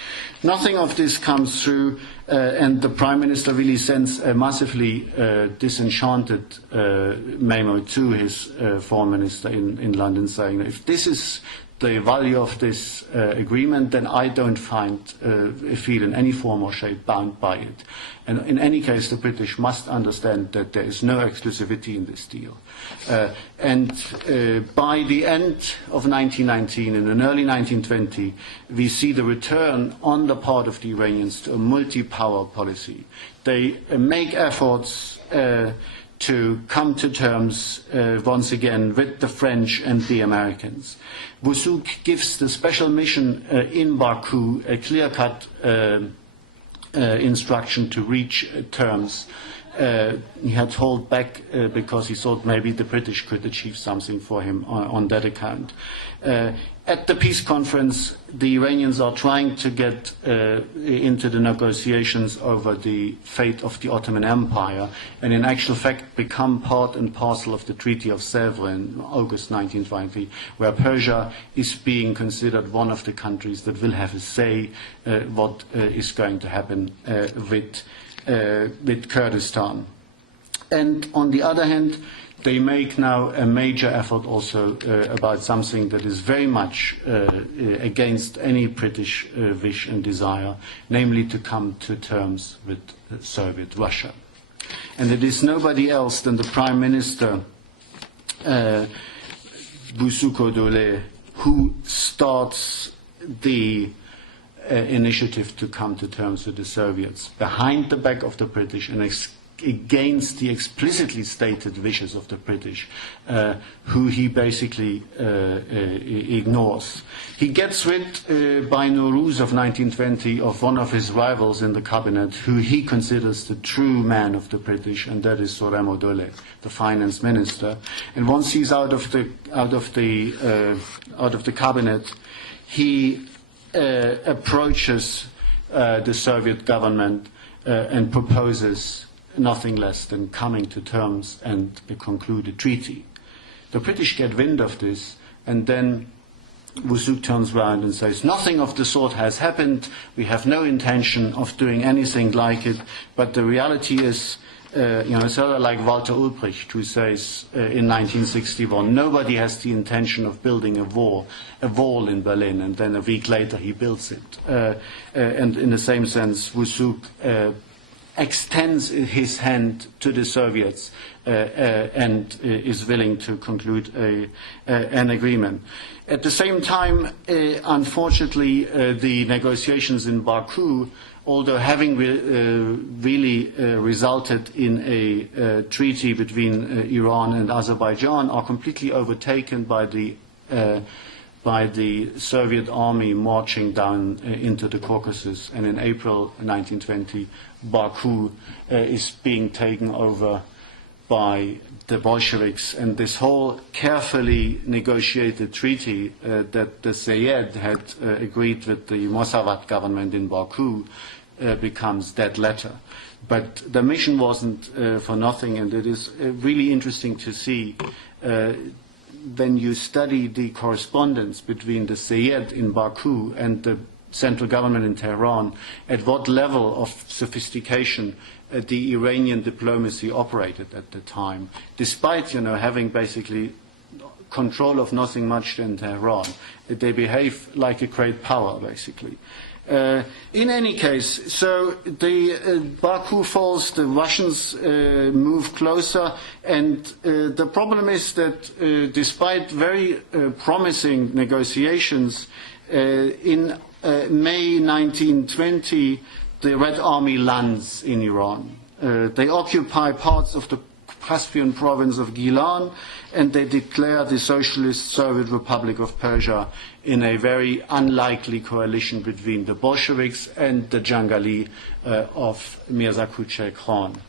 Nothing of this comes through, and the Prime Minister really sends a massively disenchanted memo to his Foreign Minister in London saying, if this is the value of this agreement, then I don't feel in any form or shape bound by it. And in any case, the British must understand that there is no exclusivity in this deal. And by the end of 1919 and in early 1920, we see the return on the part of the Iranians to a multi-power policy. They make efforts to come to terms once again with the French and the Americans. Wusuk gives the special mission in Baku a clear-cut instruction to reach terms. He had held back because he thought maybe the British could achieve something for him on that account. At the peace conference, the Iranians are trying to get into the negotiations over the fate of the Ottoman Empire, and in actual fact become part and parcel of the Treaty of Sèvres in August 1920, where Persia is being considered one of the countries that will have a say what is going to happen with Kurdistan. And on the other hand, they make now a major effort also about something that is very much against any British wish and desire, namely to come to terms with Soviet Russia. And it is nobody else than the Prime Minister, Boussouk-Odolé, who starts the initiative to come to terms with the Soviets behind the back of the British and against the explicitly stated wishes of the British, who he basically ignores. He gets rid by Nowruz of 1920 of one of his rivals in the cabinet, who he considers the true man of the British, and that is Sorem Odole, the finance minister. And once he's out of the cabinet, he approaches the Soviet government and proposes nothing less than coming to terms and conclude a treaty. The British get wind of this, and then Wusuk turns around and says, nothing of the sort has happened, we have no intention of doing anything like it, but the reality is, it's sort of like Walter Ulbricht, who says in 1961, nobody has the intention of building a wall in Berlin, and then a week later he builds it. And in the same sense, Wusuk extends his hand to the Soviets and is willing to conclude an agreement. At the same time, unfortunately, the negotiations in Baku, although having really resulted in a treaty between Iran and Azerbaijan, are completely overtaken by the Soviet army marching down into the Caucasus. And in April 1920, Baku is being taken over by the Bolsheviks. And this whole carefully negotiated treaty that the Sayed had agreed with the Mosavat government in Baku becomes dead letter. But the mission wasn't for nothing, and it is really interesting to see when you study the correspondence between the Sayed in Baku and the central government in Tehran, at what level of sophistication the Iranian diplomacy operated at the time, despite having basically control of nothing much in Tehran. They behave like a great power, basically. In any case, so the Baku falls, the Russians move closer, and the problem is that despite very promising negotiations, in May 1920, the Red Army lands in Iran. They occupy parts of the Caspian province of Gilan, and they declare the Socialist Soviet Republic of Persia in a very unlikely coalition between the Bolsheviks and the Jangali of Mirza Kuchek Khan.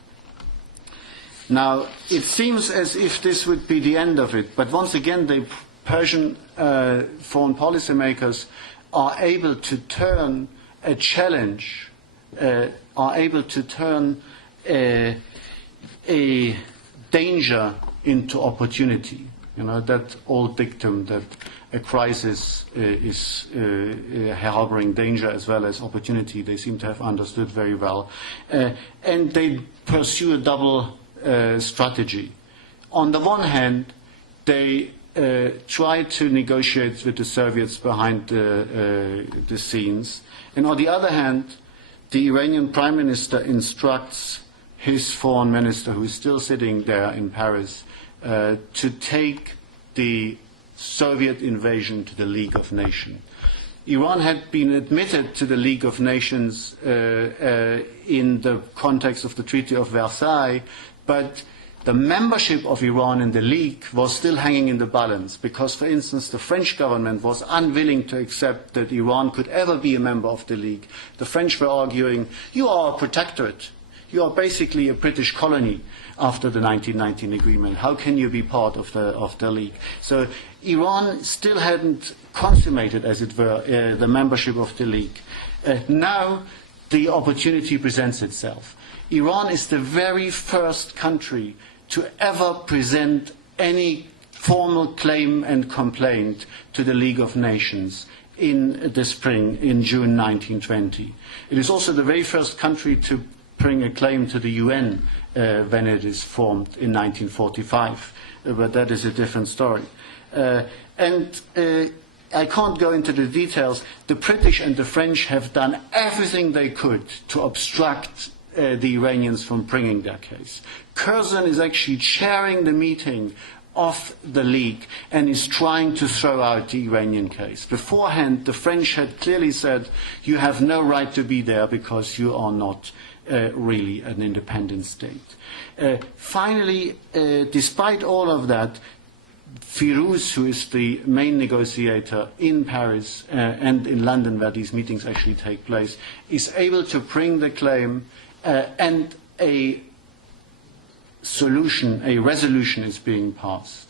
Now, it seems as if this would be the end of it, but once again, the Persian foreign policymakers are able to turn a challenge, are able to turn a danger into opportunity. That old dictum that a crisis is harboring danger as well as opportunity, they seem to have understood very well. And they pursue a double strategy. On the one hand, they try to negotiate with the Soviets behind the scenes. And on the other hand, the Iranian Prime Minister instructs his foreign minister, who is still sitting there in Paris, to take the Soviet invasion to the League of Nations. Iran had been admitted to the League of Nations in the context of the Treaty of Versailles, but the membership of Iran in the League was still hanging in the balance because, for instance, the French government was unwilling to accept that Iran could ever be a member of the League. The French were arguing, you are a protectorate. You are basically a British colony after the 1919 agreement. How can you be part of the League? So Iran still hadn't consummated, as it were, the membership of the League. Now the opportunity presents itself. Iran is the very first country to ever present any formal claim and complaint to the League of Nations in the spring, in June 1920. It is also the very first country to bring a claim to the UN when it is formed in 1945, but that is a different story. And I can't go into the details. The British and the French have done everything they could to obstruct the Iranians from bringing their case. Curzon is actually chairing the meeting of the League and is trying to throw out the Iranian case. Beforehand, the French had clearly said, you have no right to be there because you are not really an independent state. Finally, despite all of that, Firouz, who is the main negotiator in Paris and in London, where these meetings actually take place, is able to bring the claim, and a resolution is being passed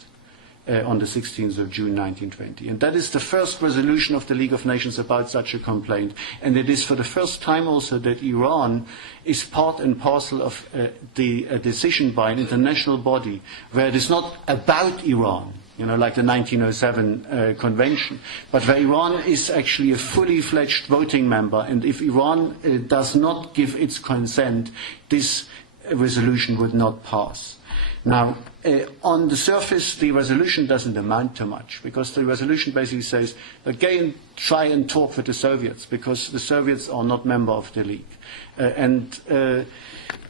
on the 16th of June 1920. And that is the first resolution of the League of Nations about such a complaint. And it is for the first time also that Iran is part and parcel of the decision by an international body where it is not about Iran, like the 1907 convention, but where Iran is actually a fully fledged voting member. And if Iran does not give its consent, this resolution would not pass. Now, on the surface, the resolution doesn't amount to much, because the resolution basically says, again, try and talk with the Soviets, because the Soviets are not member of the League.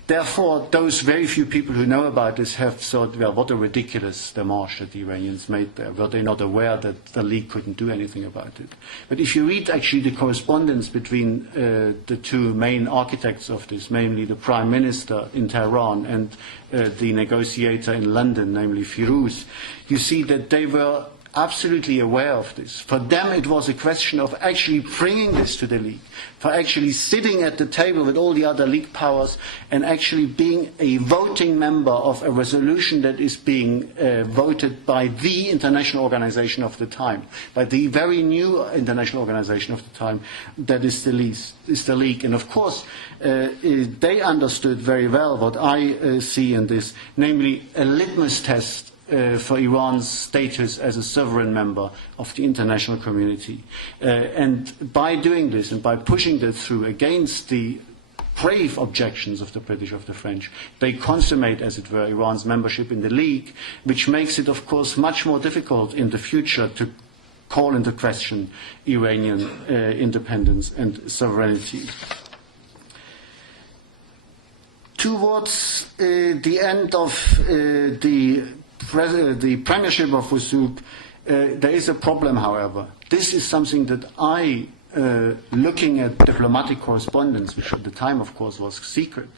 Therefore, those very few people who know about this have thought, well, what a ridiculous démarche that the Iranians made there. Were they not aware that the League couldn't do anything about it? But if you read actually the correspondence between the two main architects of this, namely the Prime Minister in Tehran and the negotiator in London, namely Firuz, you see that they were absolutely aware of this. For them, it was a question of actually bringing this to the League, for actually sitting at the table with all the other League powers and actually being a voting member of a resolution that is being voted by the international organization of the time, by the very new international organization of the time, that is the League. And of course, they understood very well what I see in this, namely a litmus test for Iran's status as a sovereign member of the international community. And by doing this and by pushing that through against the brave objections of the British, of the French, they consummate, as it were, Iran's membership in the League, which makes it, of course, much more difficult in the future to call into question Iranian independence and sovereignty. Towards the end of the premiership of Wusuk, there is a problem, however. This is something that I, looking at diplomatic correspondence, which at the time, of course, was secret,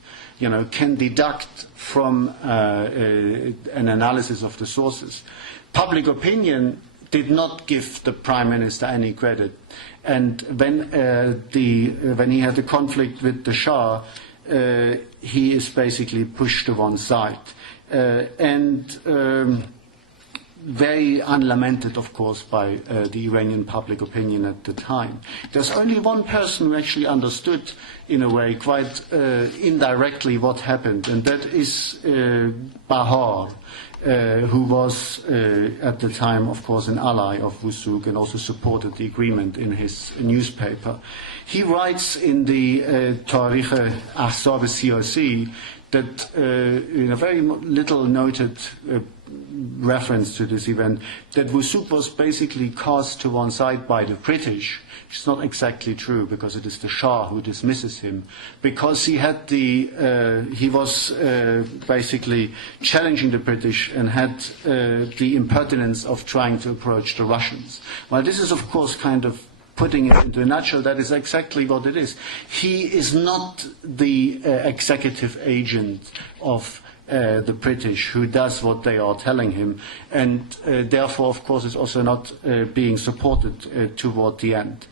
can deduct from an analysis of the sources. Public opinion did not give the Prime Minister any credit. And when he had the conflict with the Shah, he is basically pushed to one side. Very unlamented, of course, by the Iranian public opinion at the time. There's only one person who actually understood, in a way, quite indirectly what happened, and that is Bahar, who was at the time, of course, an ally of Wusuk and also supported the agreement in his newspaper. He writes in the Tarikh Ahzab Siyasi that in a very little noted reference to this event, that Wusuk was basically cast to one side by the British. It's not exactly true, because it is the Shah who dismisses him, because he was basically challenging the British and had the impertinence of trying to approach the Russians. Well, this is, of course, kind of putting it into a nutshell. That is exactly what it is. He is not the executive agent of the British who does what they are telling him, and therefore, of course, is also not being supported toward the end.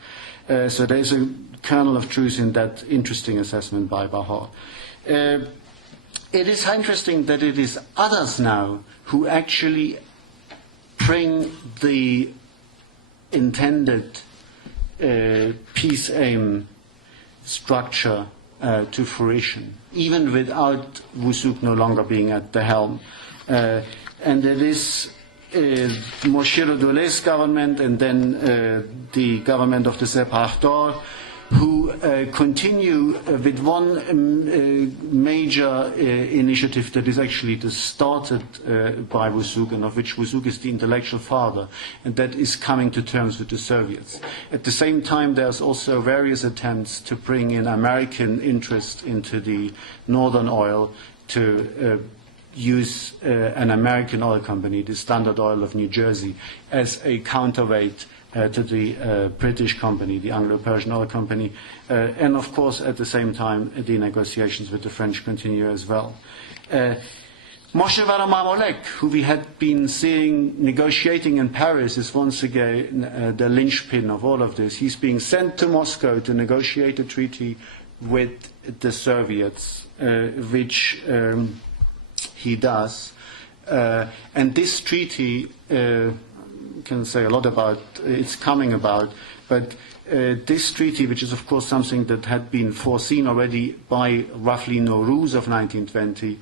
So there is a kernel of truth in that interesting assessment by Bahar. It is interesting that it is others now who actually bring the intended peace aim structure to fruition, even without Wusuk no longer being at the helm. And it is Moshir Dole's government and then the government of the Separahdar who continue with one major initiative that is actually started by Wusuk, and of which Wusuk is the intellectual father, and that is coming to terms with the Soviets. At the same time, there's also various attempts to bring in American interest into the Northern Oil to use an American oil company, the Standard Oil of New Jersey, as a counterweight to the British company, the Anglo-Persian Oil Company, and of course at the same time the negotiations with the French continue as well. Moshe Mamolek, who we had been seeing negotiating in Paris, is once again the linchpin of all of this. He's being sent to Moscow to negotiate a treaty with the Soviets, which he does. And this treaty can say a lot about its coming about, but this treaty, which is of course something that had been foreseen already by roughly Nowruz of 1920,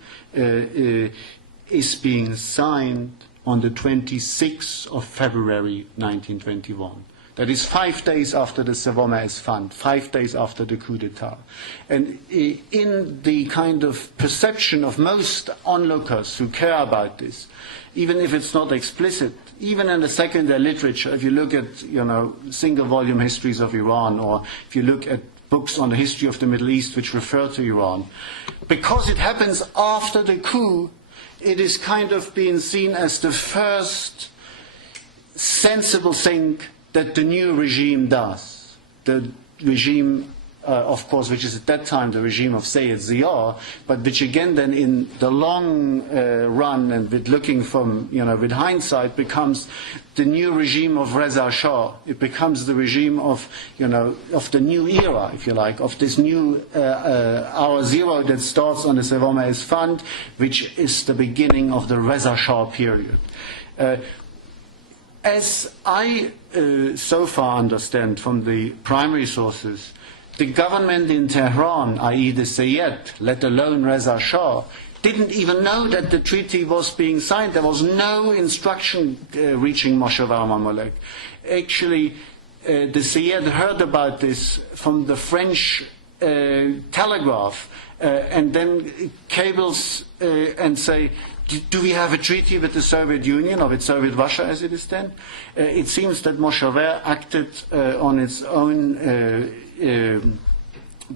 is being signed on the 26th of February 1921. That is 5 days after the Sorbonne, 5 days after the coup d'etat. And in the kind of perception of most onlookers who care about this, even if it's not explicit, even in the secondary literature, if you look at, single-volume histories of Iran, or if you look at books on the history of the Middle East which refer to Iran, because it happens after the coup, it is kind of being seen as the first sensible thing that the new regime does. The regime, of course, which is at that time the regime of Sayed Zia, but which again then in the long run and with looking from, with hindsight, becomes the new regime of Reza Shah. It becomes the regime of, of the new era, if you like, of this new hour zero that starts on the Sorbonne, which is the beginning of the Reza Shah period. As I so far understand from the primary sources, the government in Tehran, i.e. the Sayed, let alone Reza Shah, didn't even know that the treaty was being signed. There was no instruction reaching Moshe Mamluk. Actually, the Sayed heard about this from the French telegraph and then cables and say, do we have a treaty with the Soviet Union or with Soviet Russia as it is then? It seems that Moshaver acted on its own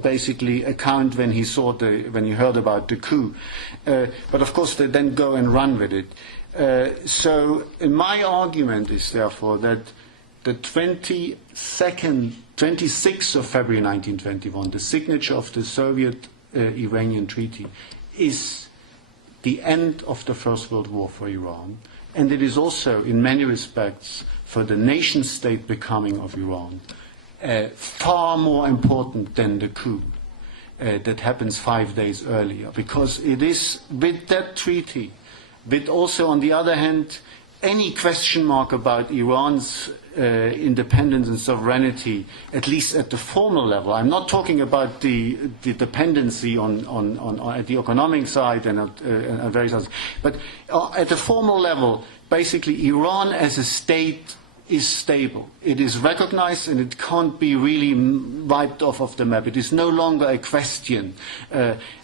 basically account when he when he heard about the coup. But of course they then go and run with it. So my argument is therefore that the 26th of February 1921, the signature of the Soviet-Iranian treaty, is the end of the First World War for Iran, and it is also, in many respects, for the nation-state becoming of Iran, far more important than the coup that happens 5 days earlier, because it is with that treaty, with also, on the other hand, any question mark about Iran's independence and sovereignty, at least at the formal level. I'm not talking about the dependency on at the economic side and at various others, but at the formal level, basically Iran as a state is stable. It is recognized and it can't be really wiped off of the map. It is no longer a question.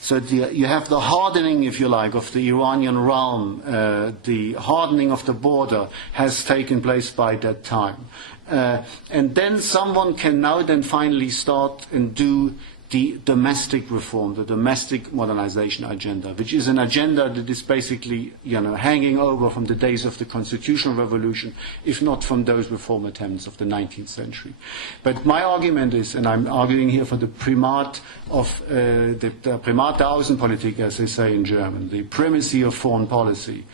So you have the hardening, if you like, of the Iranian realm. The hardening of the border has taken place by that time. And then someone can now then finally start and do the domestic reform, the domestic modernization agenda, which is an agenda that is basically, hanging over from the days of the constitutional revolution, if not from those reform attempts of the 19th century. But my argument is, and I'm arguing here for the primat of the Primat der Außenpolitik, as they say in German, the primacy of foreign policy.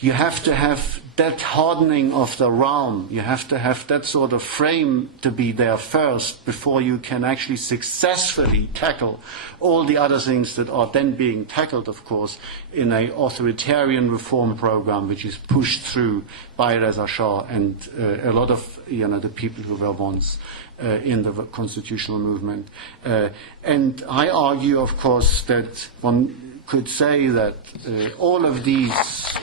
You have to have that hardening of the realm. You have to have that sort of frame to be there first before you can actually successfully tackle all the other things that are then being tackled, of course, in an authoritarian reform program which is pushed through by Reza Shah and a lot of the people who were once in the constitutional movement. And I argue, of course, that one could say that all of these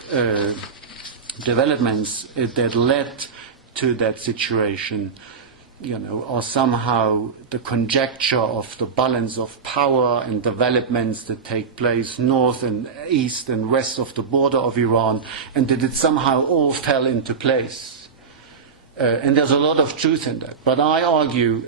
developments that led to that situation, are somehow the conjecture of the balance of power and developments that take place north and east and west of the border of Iran, and that it somehow all fell into place. And there's a lot of truth in that. But I argue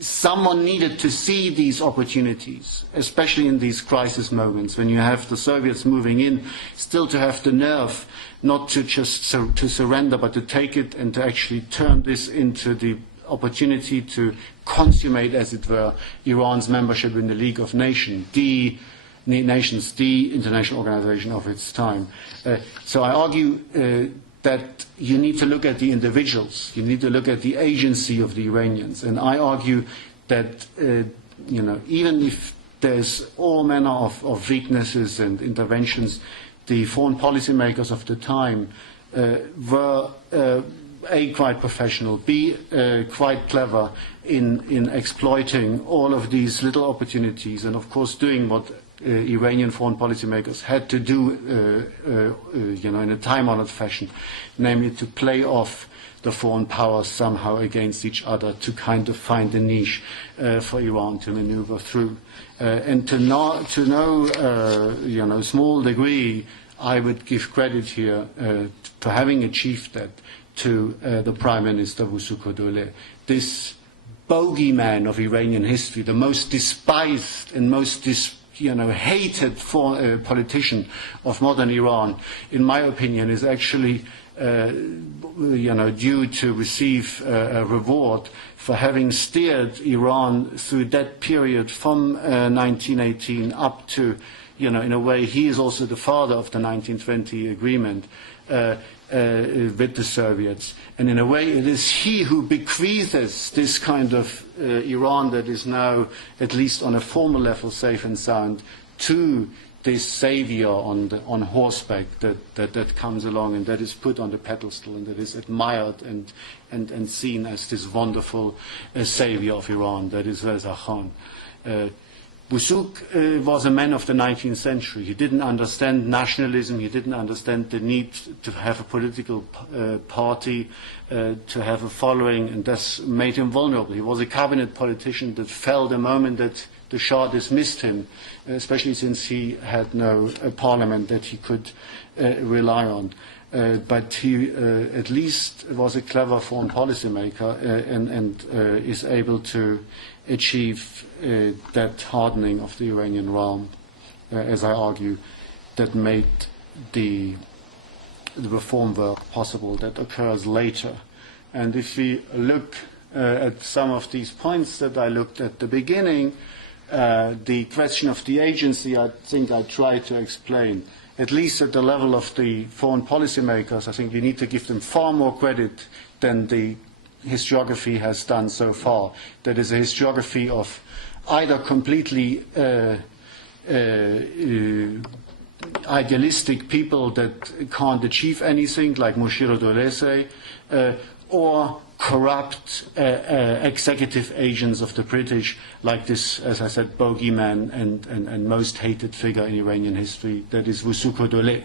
someone needed to see these opportunities, especially in these crisis moments when you have the Soviets moving in, still to have the nerve not to just to surrender, but to take it and to actually turn this into the opportunity to consummate, as it were, Iran's membership in the League of Nations, the international organization of its time. So I argue that you need to look at the individuals, you need to look at the agency of the Iranians, and I argue that even if there's all manner of weaknesses and interventions, the foreign policy makers of the time were A, quite professional, B, quite clever in exploiting all of these little opportunities, and of course doing what Iranian foreign policymakers had to do, in a time-honored fashion, namely to play off the foreign powers somehow against each other to kind of find a niche for Iran to maneuver through. And to no small degree, I would give credit here for having achieved that to the Prime Minister Wusuk-Dole, this bogeyman of Iranian history, the most despised and most hated politician of modern Iran, in my opinion, is actually due to receive a reward for having steered Iran through that period from 1918 up to, in a way, he is also the father of the 1920 agreement with the Soviets. And in a way, it is he who bequeaths this kind of Iran that is now, at least on a formal level, safe and sound, to this savior on horseback that comes along and that is put on the pedestal and that is admired and seen as this wonderful savior of Iran, that is Reza Khan. Wusuk was a man of the 19th century. He didn't understand nationalism. He didn't understand the need to have a political party, to have a following, and that's made him vulnerable. He was a cabinet politician that fell the moment that the Shah dismissed him, especially since he had no parliament that he could rely on. But he at least was a clever foreign policy maker and is able to achieve that hardening of the Iranian realm, as I argue, that made the reform work possible that occurs later. And if we look at some of these points that I looked at the beginning, the question of the agency, I think I tried to explain. At least at the level of the foreign policy makers, I think we need to give them far more credit than the historiography has done so far. That is a historiography of either completely idealistic people that can't achieve anything, like Mushiro Dolese, or corrupt executive agents of the British, like this, as I said, bogeyman and most hated figure in Iranian history, that is Wusuk-Dole.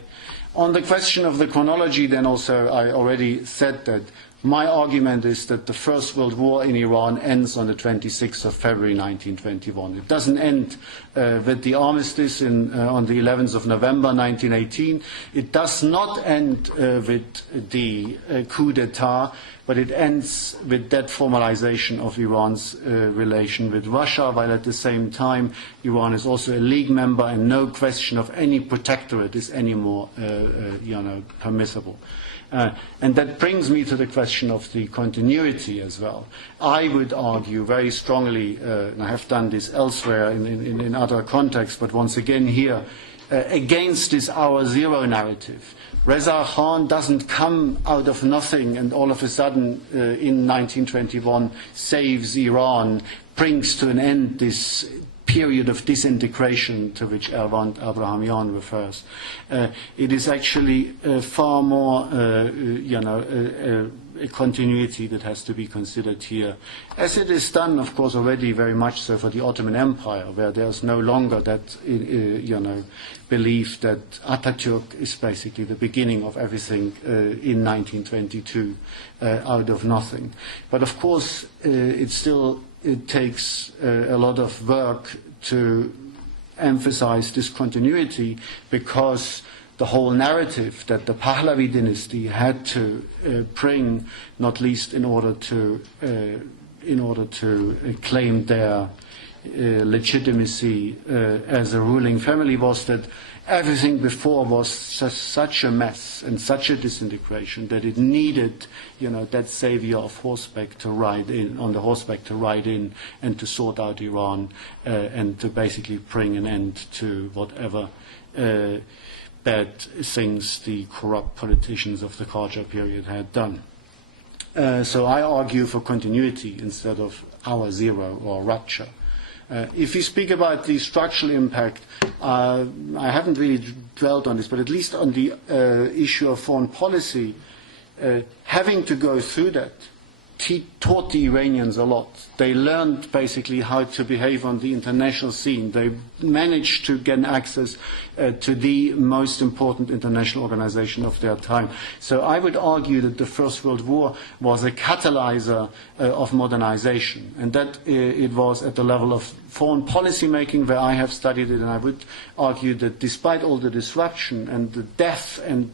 On the question of the chronology, then also, I already said that my argument is that the First World War in Iran ends on the 26th of February 1921. It doesn't end with the armistice on the 11th of November 1918. It does not end with the coup d'etat, but it ends with that formalization of Iran's relation with Russia, while at the same time Iran is also a League member and no question of any protectorate is anymore permissible. And that brings me to the question of the continuity as well. I would argue very strongly, and I have done this elsewhere in other contexts, but once again here, against this hour zero narrative. Reza Khan doesn't come out of nothing and all of a sudden in 1921 saves Iran, brings to an end this period of disintegration to which Ervand Abrahamian refers. It is actually far more, a continuity that has to be considered here, as it is done, of course, already very much so for the Ottoman Empire, where there's no longer that, belief that Atatürk is basically the beginning of everything in 1922 out of nothing. But of course, it takes a lot of work to emphasize this continuity, because the whole narrative that the Pahlavi dynasty had to bring, not least in order to claim their legitimacy as a ruling family, was that everything before was such a mess and such a disintegration that it needed, that savior of horseback to ride in, on the horseback to ride in and to sort out Iran and to basically bring an end to whatever bad things the corrupt politicians of the Qajar period had done. So I argue for continuity instead of hour zero or rupture. If you speak about the structural impact, I haven't really dwelt on this, but at least on the issue of foreign policy, having to go through that taught the Iranians a lot. They learned basically how to behave on the international scene. They managed to gain access to the most important international organization of their time. So I would argue that the First World War was a catalyzer of modernization, and that it was at the level of foreign policy making where I have studied it, and I would argue that despite all the disruption and the death and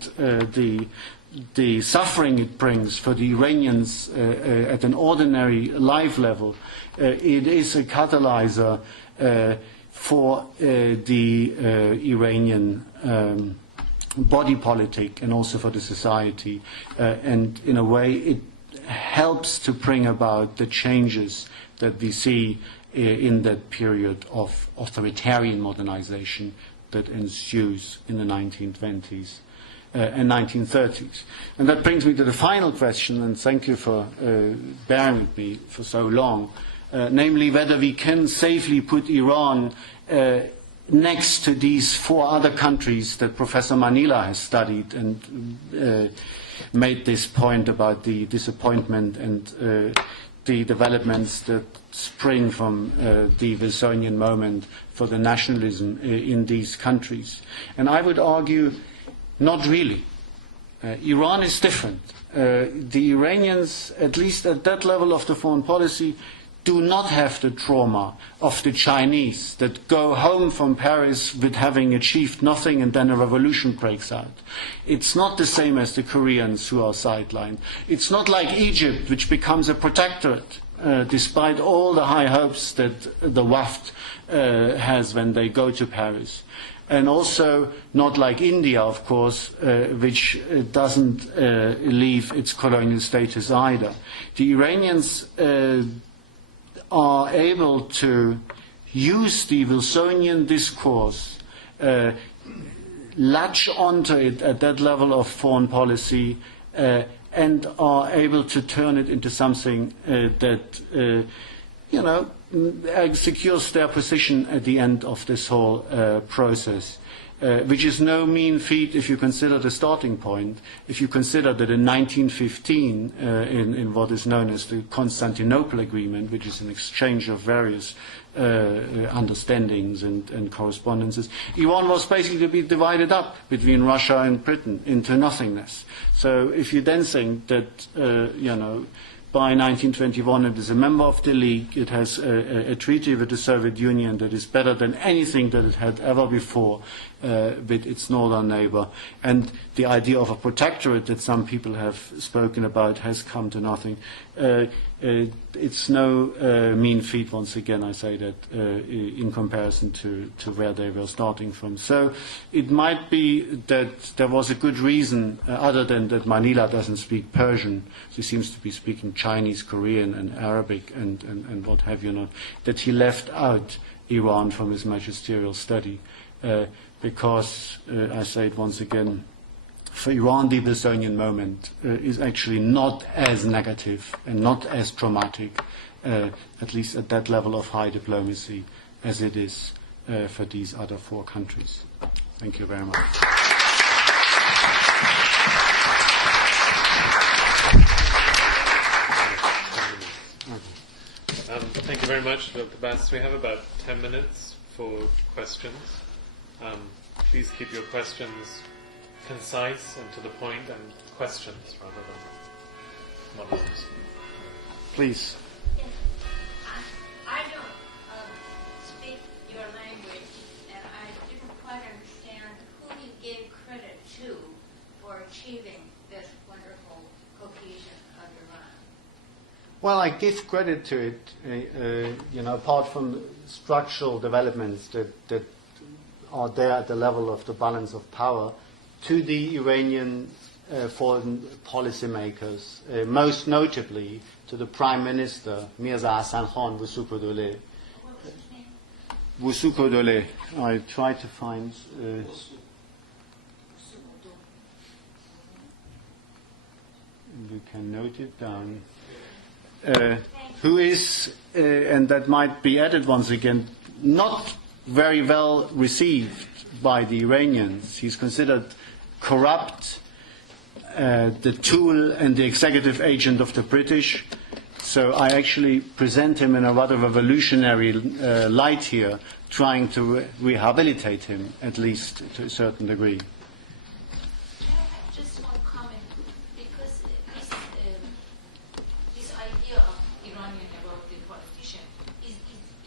the suffering it brings for the Iranians at an ordinary life level, it is a catalyzer for the Iranian body politic and also for the society. And in a way, it helps to bring about the changes that we see in that period of authoritarian modernization that ensues in the 1920s. And 1930s. And that brings me to the final question, and thank you for bearing with me for so long, namely whether we can safely put Iran next to these four other countries that Professor Manila has studied and made this point about the disappointment and the developments that spring from the Wilsonian moment for the nationalism in these countries. And I would argue not really. Iran is different. The Iranians, at least at that level of the foreign policy, do not have the trauma of the Chinese that go home from Paris with having achieved nothing and then a revolution breaks out. It's not the same as the Koreans who are sidelined. It's not like Egypt, which becomes a protectorate, despite all the high hopes that the Waft has when they go to Paris. And also not like India, of course, which doesn't leave its colonial status either. The Iranians are able to use the Wilsonian discourse, latch onto it at that level of foreign policy, and are able to turn it into something that, secures their position at the end of this whole process, which is no mean feat if you consider the starting point. If you consider that in 1915, in what is known as the Constantinople Agreement, which is an exchange of various understandings and correspondences, Iran was basically to be divided up between Russia and Britain into nothingness. So if you then think that, by 1921 it is a member of the League, it has a treaty with the Soviet Union that is better than anything that it had ever before with its northern neighbor. And the idea of a protectorate that some people have spoken about has come to nothing. It's no mean feat, once again, I say that, in comparison to where they were starting from. So it might be that there was a good reason, other than that Manila doesn't speak Persian. He seems to be speaking Chinese, Korean, and Arabic, and what have you not, that he left out Iran from his magisterial study. Because, I say it once again, for Iran, the Wilsonian moment is actually not as negative and not as traumatic, at least at that level of high diplomacy, as it is for these other four countries. Thank you very much. Thank you very much, Dr. Bast. We have about 10 minutes for questions. Please keep your questions concise and to the point, and questions rather than monologues. Please. Yes. I don't speak your language, and I didn't quite understand who you gave credit to for achieving this wonderful cohesion of Iran. Well, I give credit to it, apart from structural developments that are there at the level of the balance of power, to the Iranian foreign policymakers, most notably to the Prime Minister, Mirza Hassan Khan Wusukodoleh. Wusukodoleh. I try to find... you can note it down. Who is, and that might be added once again, not very well received by the Iranians. He's considered corrupt, the tool and the executive agent of the British, So I actually present him in a rather revolutionary light here, trying to rehabilitate him, at least to a certain degree. Just one comment, because this idea of Iranian about the politician is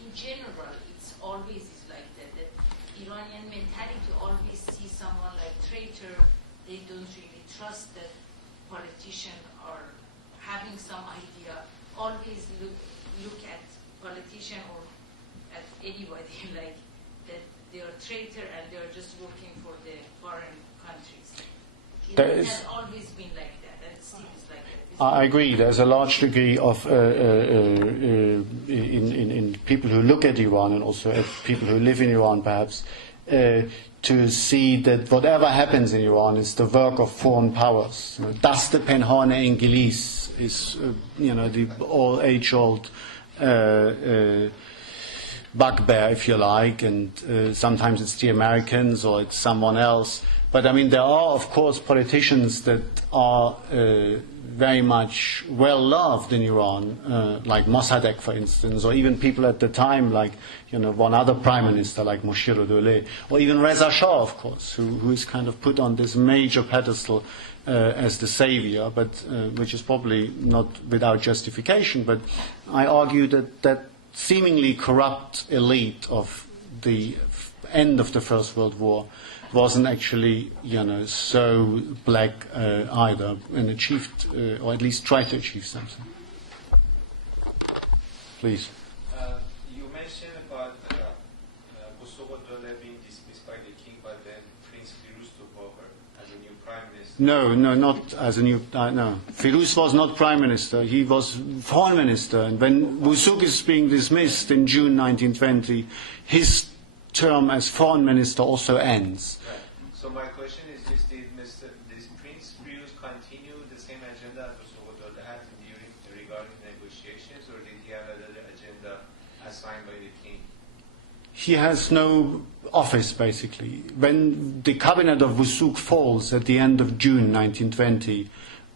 in general, it's always is like that. That Iranian mentality always see someone like traitor. They don't really trust that politician or having some idea. Always look at politician or at anybody like that they are traitor and they are just working for the foreign countries. It has always been like that, and it still is like that. I agree. There's a large degree of in people who look at Iran, and also at people who live in Iran, perhaps, to see that whatever happens in Iran is the work of foreign powers. Dast penhane Ingilis is, the age-old bugbear, if you like, and sometimes it's the Americans or it's someone else. But I mean, there are, of course, politicians that are very much well loved in Iran, like Mossadegh, for instance, or even people at the time, like one other prime minister, like Moshir-e-Dowleh, or even Reza Shah, of course, who is kind of put on this major pedestal as the savior, but which is probably not without justification. But I argue that seemingly corrupt elite of the end of the First World War wasn't actually, so black either, and achieved, or at least tried to achieve something. Please. You mentioned about Sorbonne being dismissed by the king, but then Prince Firuz took over as a new prime minister. No, not as a new. No, Firuz was not prime minister. He was foreign minister, and when Wusuk is being dismissed in June 1920, his term as foreign minister also ends. Right. So my question is this: did Prince Firuz continue the same agenda that Sorbonne had regarding negotiations, or did he have another agenda assigned by the king? He has no office, basically. When the cabinet of Wusuk falls at the end of June 1920,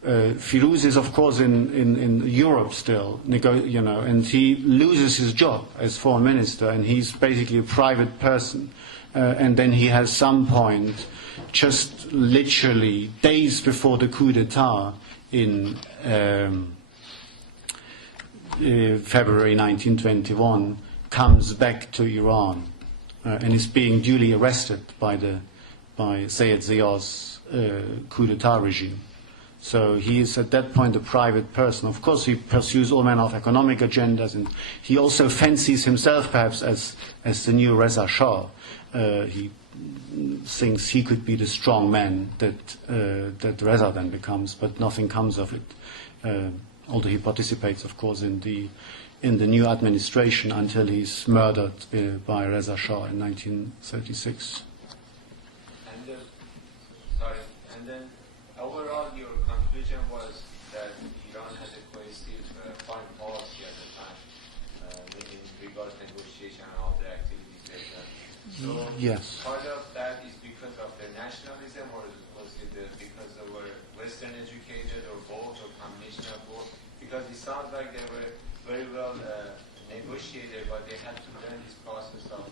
Firuz is, of course, in Europe still, and he loses his job as foreign minister, and he's basically a private person. And then he has some point, just literally days before the coup d'etat in February 1921, comes back to Iran and is being duly arrested by Sayed Zia's coup d'etat regime. So he is at that point a private person. Of course, he pursues all manner of economic agendas, and he also fancies himself perhaps as the new Reza Shah. He thinks he could be the strong man that Reza then becomes, but nothing comes of it. Although he participates, of course, in the new administration until he's murdered by Reza Shah in 1936. And then overall your conclusion was that Iran had a cohesive foreign policy at the time, in regards to negotiation and all the activities they've done. So yes. Part of that is because of the nationalism, or was it because they were Western educated, or both, or combination of both? Because it sounds like they were very well negotiated, but they had to learn this process of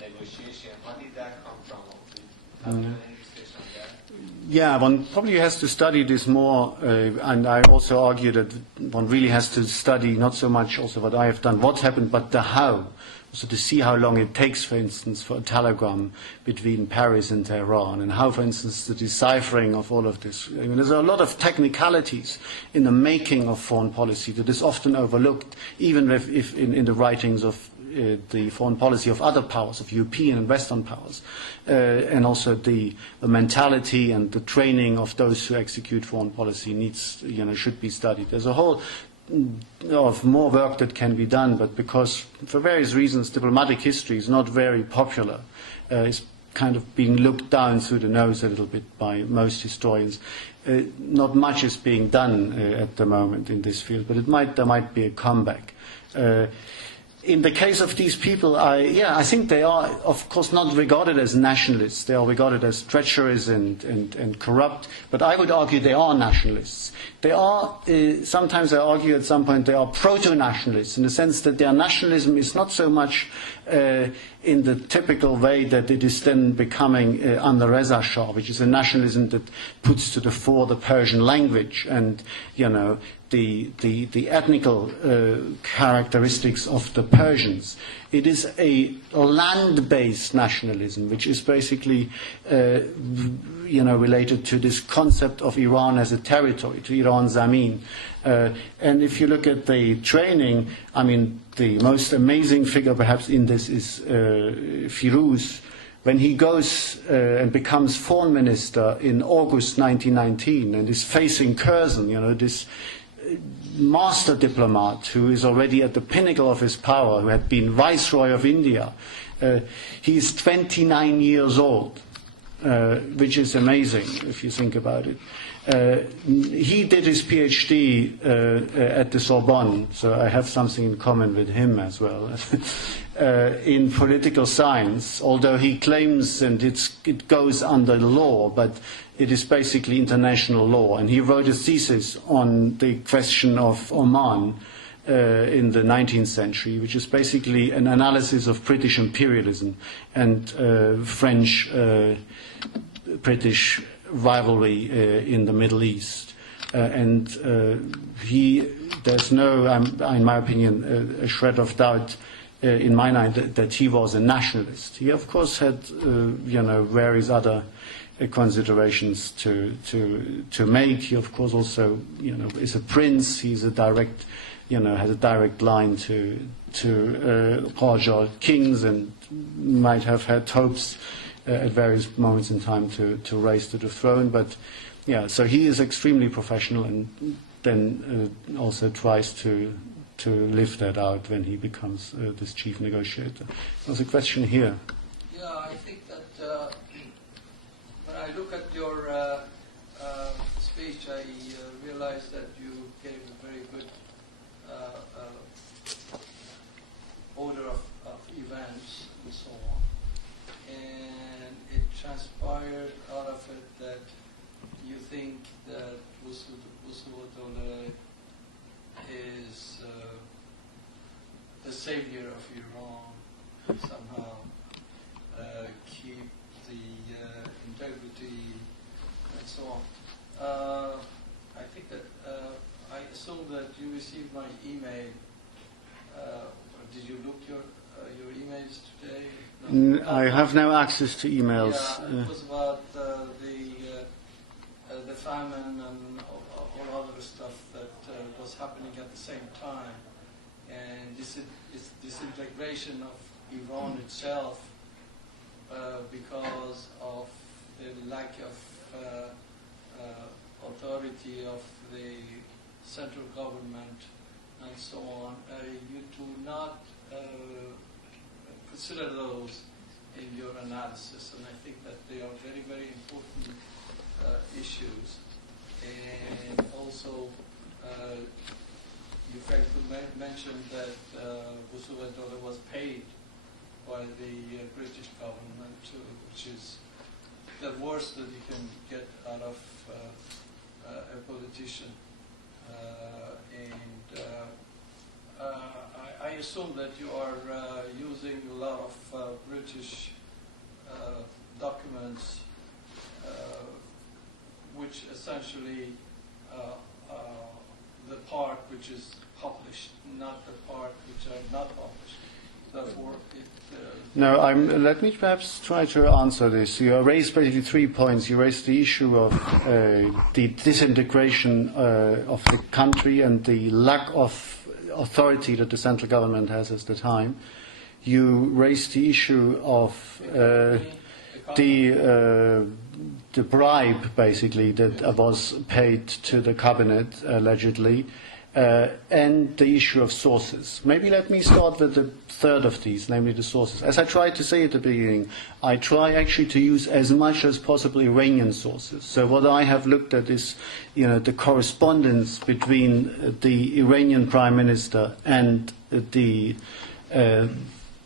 negotiation. How did that come from? Any research on that? Yeah, one probably has to study this more, and I also argue that one really has to study not so much also what I have done, what happened, but the how. So to see how long it takes, for instance, for a telegram between Paris and Tehran, and how, for instance, the deciphering of all of this. I mean, there's a lot of technicalities in the making of foreign policy that is often overlooked, even if in the writings of the foreign policy of other powers, of European and Western powers, and also the mentality and the training of those who execute foreign policy should be studied. There's a whole of more work that can be done, but because for various reasons diplomatic history is not very popular, it's kind of being looked down through the nose a little bit by most historians. Not much is being done at the moment in this field, but there might be a comeback. in the case of these people, I think they are, of course, not regarded as nationalists. They are regarded as treacherous and corrupt. But I would argue they are nationalists. They are, sometimes I argue at some point, they are proto-nationalists in the sense that their nationalism is not so much in the typical way that it is then becoming under Reza Shah, which is a nationalism that puts to the fore the Persian language and, you know, the ethnical characteristics of the Persians. It is a land-based nationalism, which is basically, related to this concept of Iran as a territory, to Iran Zamin. And if you look at the training, I mean, the most amazing figure perhaps in this is Firuz. When he goes and becomes foreign minister in August 1919 and is facing Curzon, this master diplomat who is already at the pinnacle of his power, who had been Viceroy of India. He is 29 years old, which is amazing if you think about it. He did his PhD at the Sorbonne, so I have something in common with him as well, in political science, although he claims, and it goes under the law, but it is basically international law. And he wrote a thesis on the question of Oman in the 19th century, which is basically an analysis of British imperialism and French-British rivalry in the Middle East. There's no, in my opinion, a shred of doubt in my mind that he was a nationalist. He, of course, had various other considerations to make. He, of course, also is a prince. He's a direct, has a direct line to Qajar kings, and might have had hopes at various moments in time to rise to the throne. But yeah, so he is extremely professional, and then also tries to live that out when he becomes this chief negotiator. There's a question here. Yeah, I think that when I look at your speech, I realize that you gave a very good order of events and so on. And it transpired out of it that you think that Wilsonian is the savior of Iran, somehow keep the integrity and so on. I think that I assume that you received my email. Did you look your emails today? No. I have no access to emails. Yeah, it was about the famine and all other stuff that was happening at the same time, and disintegration of Iran itself because of the lack of authority of the central government and so on. You do not consider those in your analysis, and I think that they are very, very important issues. And also, you failed to mention that Wilsonian was paid by the British government, which is the worst that you can get out of a politician. I assume that you are using a lot of British documents, which essentially the part which is published, not the part which are not published. Therefore, No, let me perhaps try to answer this. You raised basically 3 points. You raised the issue of the disintegration of the country and the lack of authority that the central government has at the time. You raised the issue of the bribe, basically, that was paid to the cabinet, allegedly, and the issue of sources. Maybe let me start with the third of these, namely the sources. As I tried to say at the beginning, I try actually to use as much as possible Iranian sources. So what I have looked at is, the correspondence between the Iranian Prime Minister and the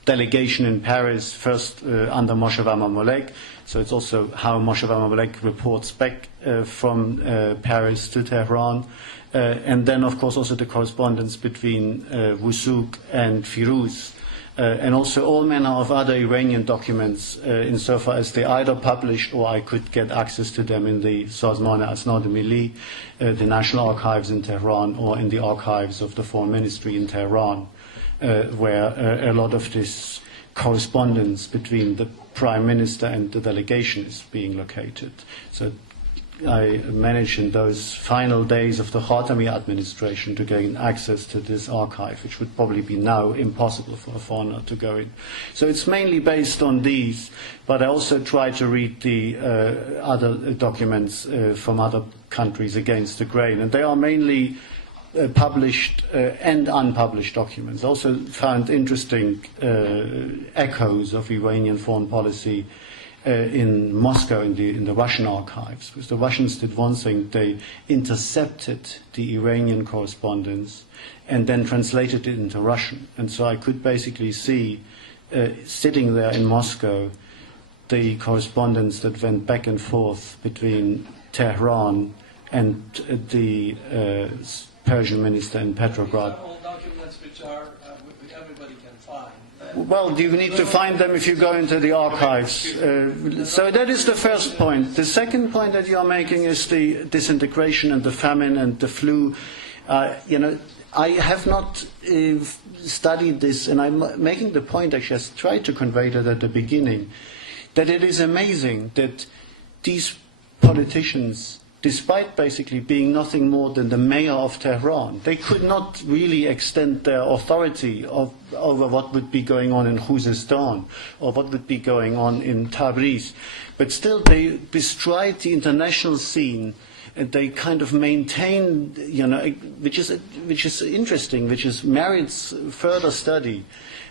delegation in Paris, first under Moshe Mamolek. So it's also how Moshe Mamolek reports back from Paris to Tehran. And then, of course, also the correspondence between Wusuk and Firuz. And also all manner of other Iranian documents, insofar as they either published or I could get access to them in the Sorbonne Nouvelle, the National Archives in Tehran, or in the archives of the Foreign Ministry in Tehran, where a lot of this correspondence between the Prime Minister and the delegation is being located. So I managed in those final days of the Khatami administration to gain access to this archive, which would probably be now impossible for a foreigner to go in. So it's mainly based on these, but I also try to read the other documents from other countries against the grain, and they are mainly published and unpublished documents. Also found interesting echoes of Iranian foreign policy in Moscow, in the Russian archives, because the Russians did one thing: they intercepted the Iranian correspondence and then translated it into Russian. And so I could basically see, sitting there in Moscow, the correspondence that went back and forth between Tehran and the Persian minister in Petrograd. All documents which are everybody can find. Well, you need to find them if you go into the archives. So that is the first point. The second point that you are making is the disintegration and the famine and the flu. I have not studied this, and I'm making the point, actually, I tried to convey that at the beginning, that it is amazing that these politicians, despite basically being nothing more than the mayor of Tehran, they could not really extend their authority over what would be going on in Khuzestan or what would be going on in Tabriz. But still they bestride the international scene, and they kind of maintain, which is interesting, which merits further study,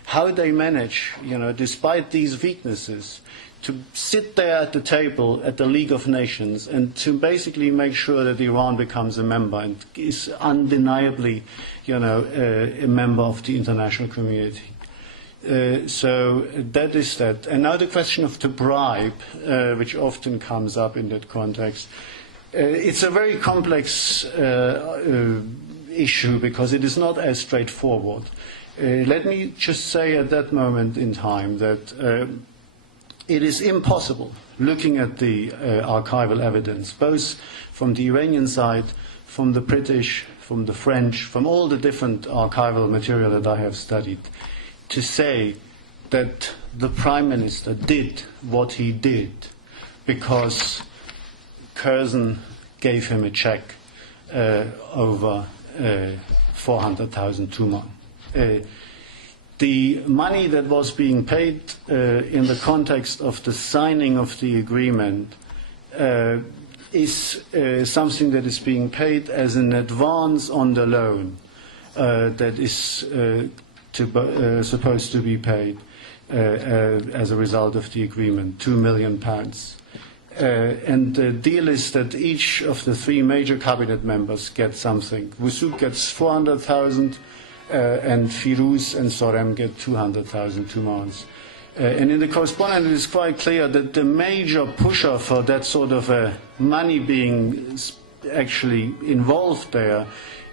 how they manage, despite these weaknesses, to sit there at the table at the League of Nations and to basically make sure that Iran becomes a member and is undeniably, a member of the international community. So that is that. And now the question of the bribe, which often comes up in that context. It's a very complex issue because it is not as straightforward. Let me just say at that moment in time that it is impossible, looking at the archival evidence, both from the Iranian side, from the British, from the French, from all the different archival material that I have studied, to say that the Prime Minister did what he did because Curzon gave him a check over 400,000 Tuman. The money that was being paid in the context of the signing of the agreement is something that is being paid as an advance on the loan that is supposed to be paid as a result of the agreement, £2 million. And the deal is that each of the three major cabinet members gets something. Wusuk gets 400,000. And Firuz and Sorem get 200,000 Tumans. And in the correspondence it is quite clear that the major pusher for that sort of money being actually involved there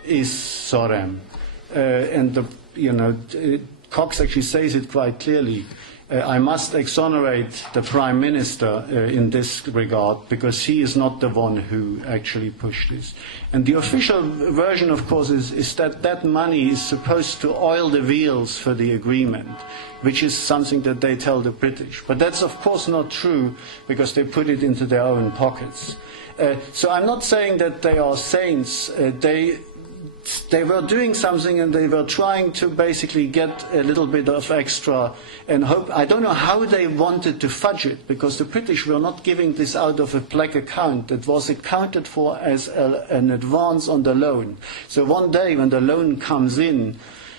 is Sorem. And Cox actually says it quite clearly. I must exonerate the Prime Minister in this regard because he is not the one who actually pushed this. And the official version, of course, is that that money is supposed to oil the wheels for the agreement, which is something that they tell the British. But that's, of course, not true because they put it into their own pockets. So I'm not saying that they are saints. They were doing something and they were trying to basically get a little bit of extra and hope. I don't know how they wanted to fudge it because the British were not giving this out of a black account that was accounted for as an advance on the loan. So one day when the loan comes in,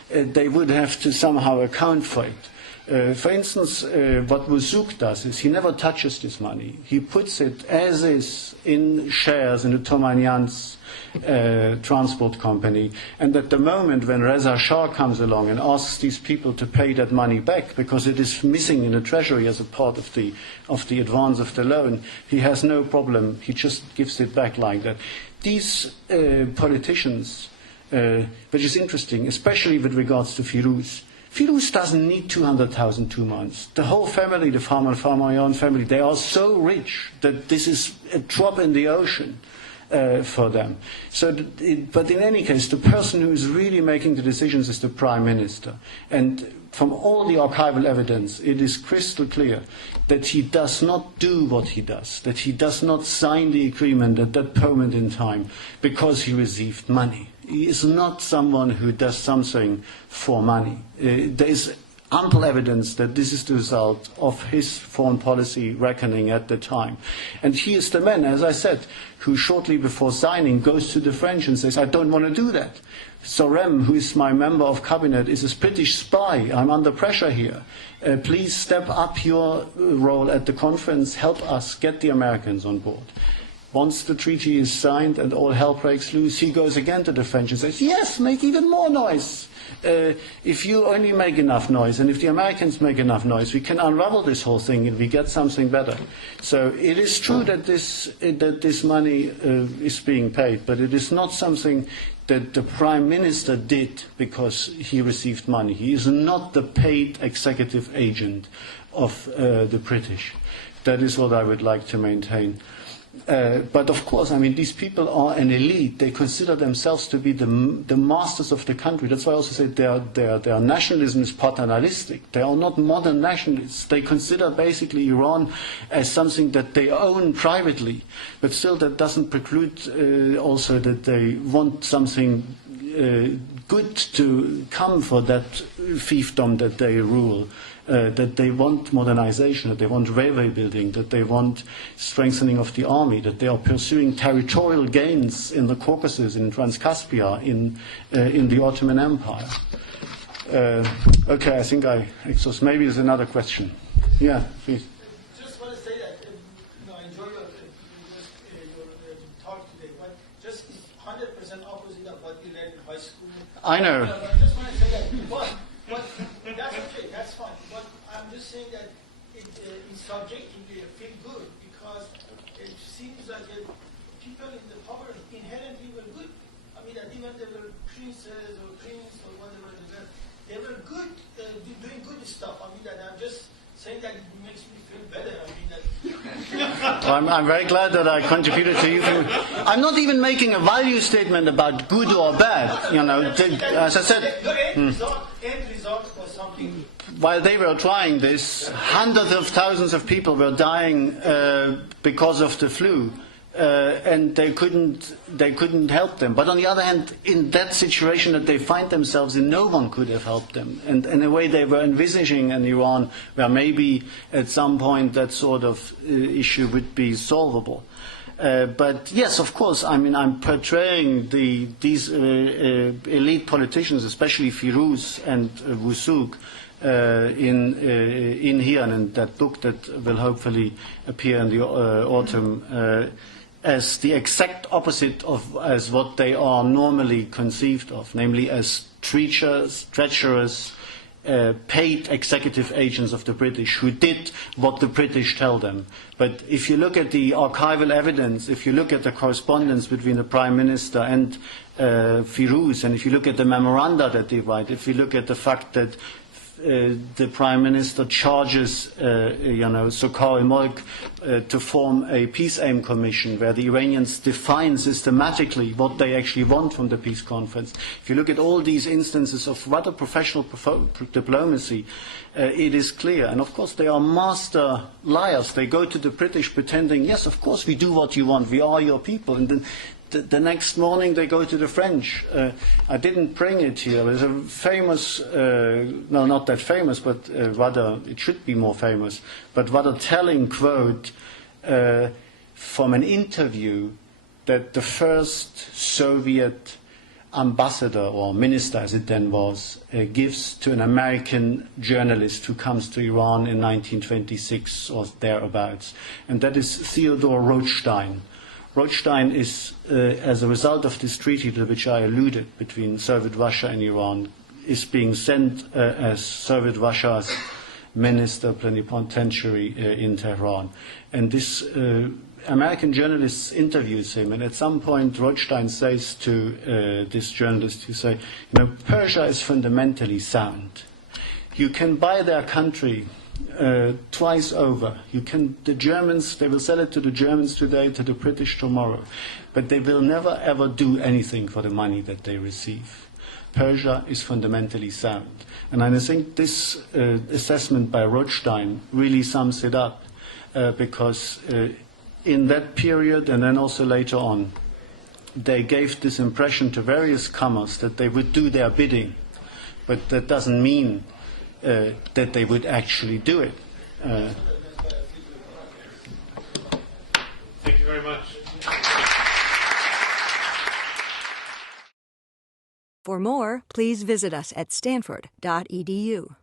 they would have to somehow account for it. For instance, what Wusuk does is he never touches this money. He puts it as is in shares in the Tomanians transport company. And at the moment when Reza Shah comes along and asks these people to pay that money back because it is missing in the treasury as a part of the advance of the loan, he has no problem. He just gives it back like that. These politicians, which is interesting, especially with regards to Firuz. Firuz doesn't need 200,000 tumans. The whole family, the Farmayan family, they are so rich that this is a drop in the ocean for them. But in any case, the person who is really making the decisions is the Prime Minister. And from all the archival evidence, it is crystal clear that he does not do what he does, that he does not sign the agreement at that moment in time because he received money. He is not someone who does something for money. There is ample evidence that this is the result of his foreign policy reckoning at the time. And he is the man, as I said, who shortly before signing goes to the French and says, I don't want to do that. Sorem, who is my member of cabinet, is a British spy. I'm under pressure here. Please step up your role at the conference. Help us get the Americans on board. Once the treaty is signed and all hell breaks loose, he goes again to the French and says, yes, make even more noise. If you only make enough noise, and if the Americans make enough noise, we can unravel this whole thing and we get something better. So it is true that this money is being paid, but it is not something that the Prime Minister did because he received money. He is not the paid executive agent of the British. That is what I would like to maintain. But of course, I mean, these people are an elite. They consider themselves to be the masters of the country. That's why I also say their nationalism is paternalistic. They are not modern nationalists. They consider basically Iran as something that they own privately. But still, that doesn't preclude also that they want something good to come for that fiefdom that they rule. That they want modernization, that they want railway building, that they want strengthening of the army, that they are pursuing territorial gains in the Caucasus, in Transcaspia, in the Ottoman Empire. Okay, I think I exhaust. Maybe there's another question. Yeah, please. Just want to say that I enjoy your talk today, but just 100% opposite of what you learned in high school. I know. I just want to say that, but that's okay, that's fine. But I'm just saying that it's subjectively feel good because it seems like people in the poverty inherently were good. I mean, that even they were princes or kings or whatever they were good, doing good stuff. I mean, that I'm just saying that it makes me feel better. I mean, that. Well, I'm very glad that I contributed to you. I'm not even making a value statement about good or bad. You know, as I said. Your end result was something. While they were trying this, hundreds of thousands of people were dying because of the flu, and they couldn't help them. But on the other hand, in that situation that they find themselves in, no one could have helped them. And in a way, they were envisaging an Iran where maybe at some point that sort of issue would be solvable. But yes, of course, I mean, I'm portraying these elite politicians, especially Firuz and Wusuk, in here and in that book that will hopefully appear in the autumn, as the exact opposite of as what they are normally conceived of, namely as treacherous, paid executive agents of the British who did what the British tell them. But if you look at the archival evidence, if you look at the correspondence between the Prime Minister and Firuz, and if you look at the memoranda that they write, if you look at the fact that the Prime Minister charges, Sokhar-e-Molk to form a peace aim commission where the Iranians define systematically what they actually want from the peace conference. If you look at all these instances of rather professional diplomacy, it is clear. And of course they are master liars. They go to the British pretending, yes, of course we do what you want, we are your people. And then the next morning they go to the French. I didn't bring it here. There's a famous, no, not that famous, but rather, it should be more famous, but rather telling quote from an interview that the first Soviet ambassador or minister, as it then was, gives to an American journalist who comes to Iran in 1926 or thereabouts, and that is Theodor Rothstein. Rothstein is, as a result of this treaty to which I alluded between Soviet Russia and Iran, is being sent as Soviet Russia's minister plenipotentiary in Tehran. And this American journalist interviews him, and at some point Rothstein says to this journalist, he say, Persia is fundamentally sound. You can buy their country twice over. The Germans, they will sell it to the Germans today, to the British tomorrow, but they will never ever do anything for the money that they receive. Persia is fundamentally sound. And I think this assessment by Rothstein really sums it up, because in that period and then also later on, they gave this impression to various comers that they would do their bidding, but that doesn't mean that they would actually do it. Thank you very much. For more, please visit us at stanford.edu.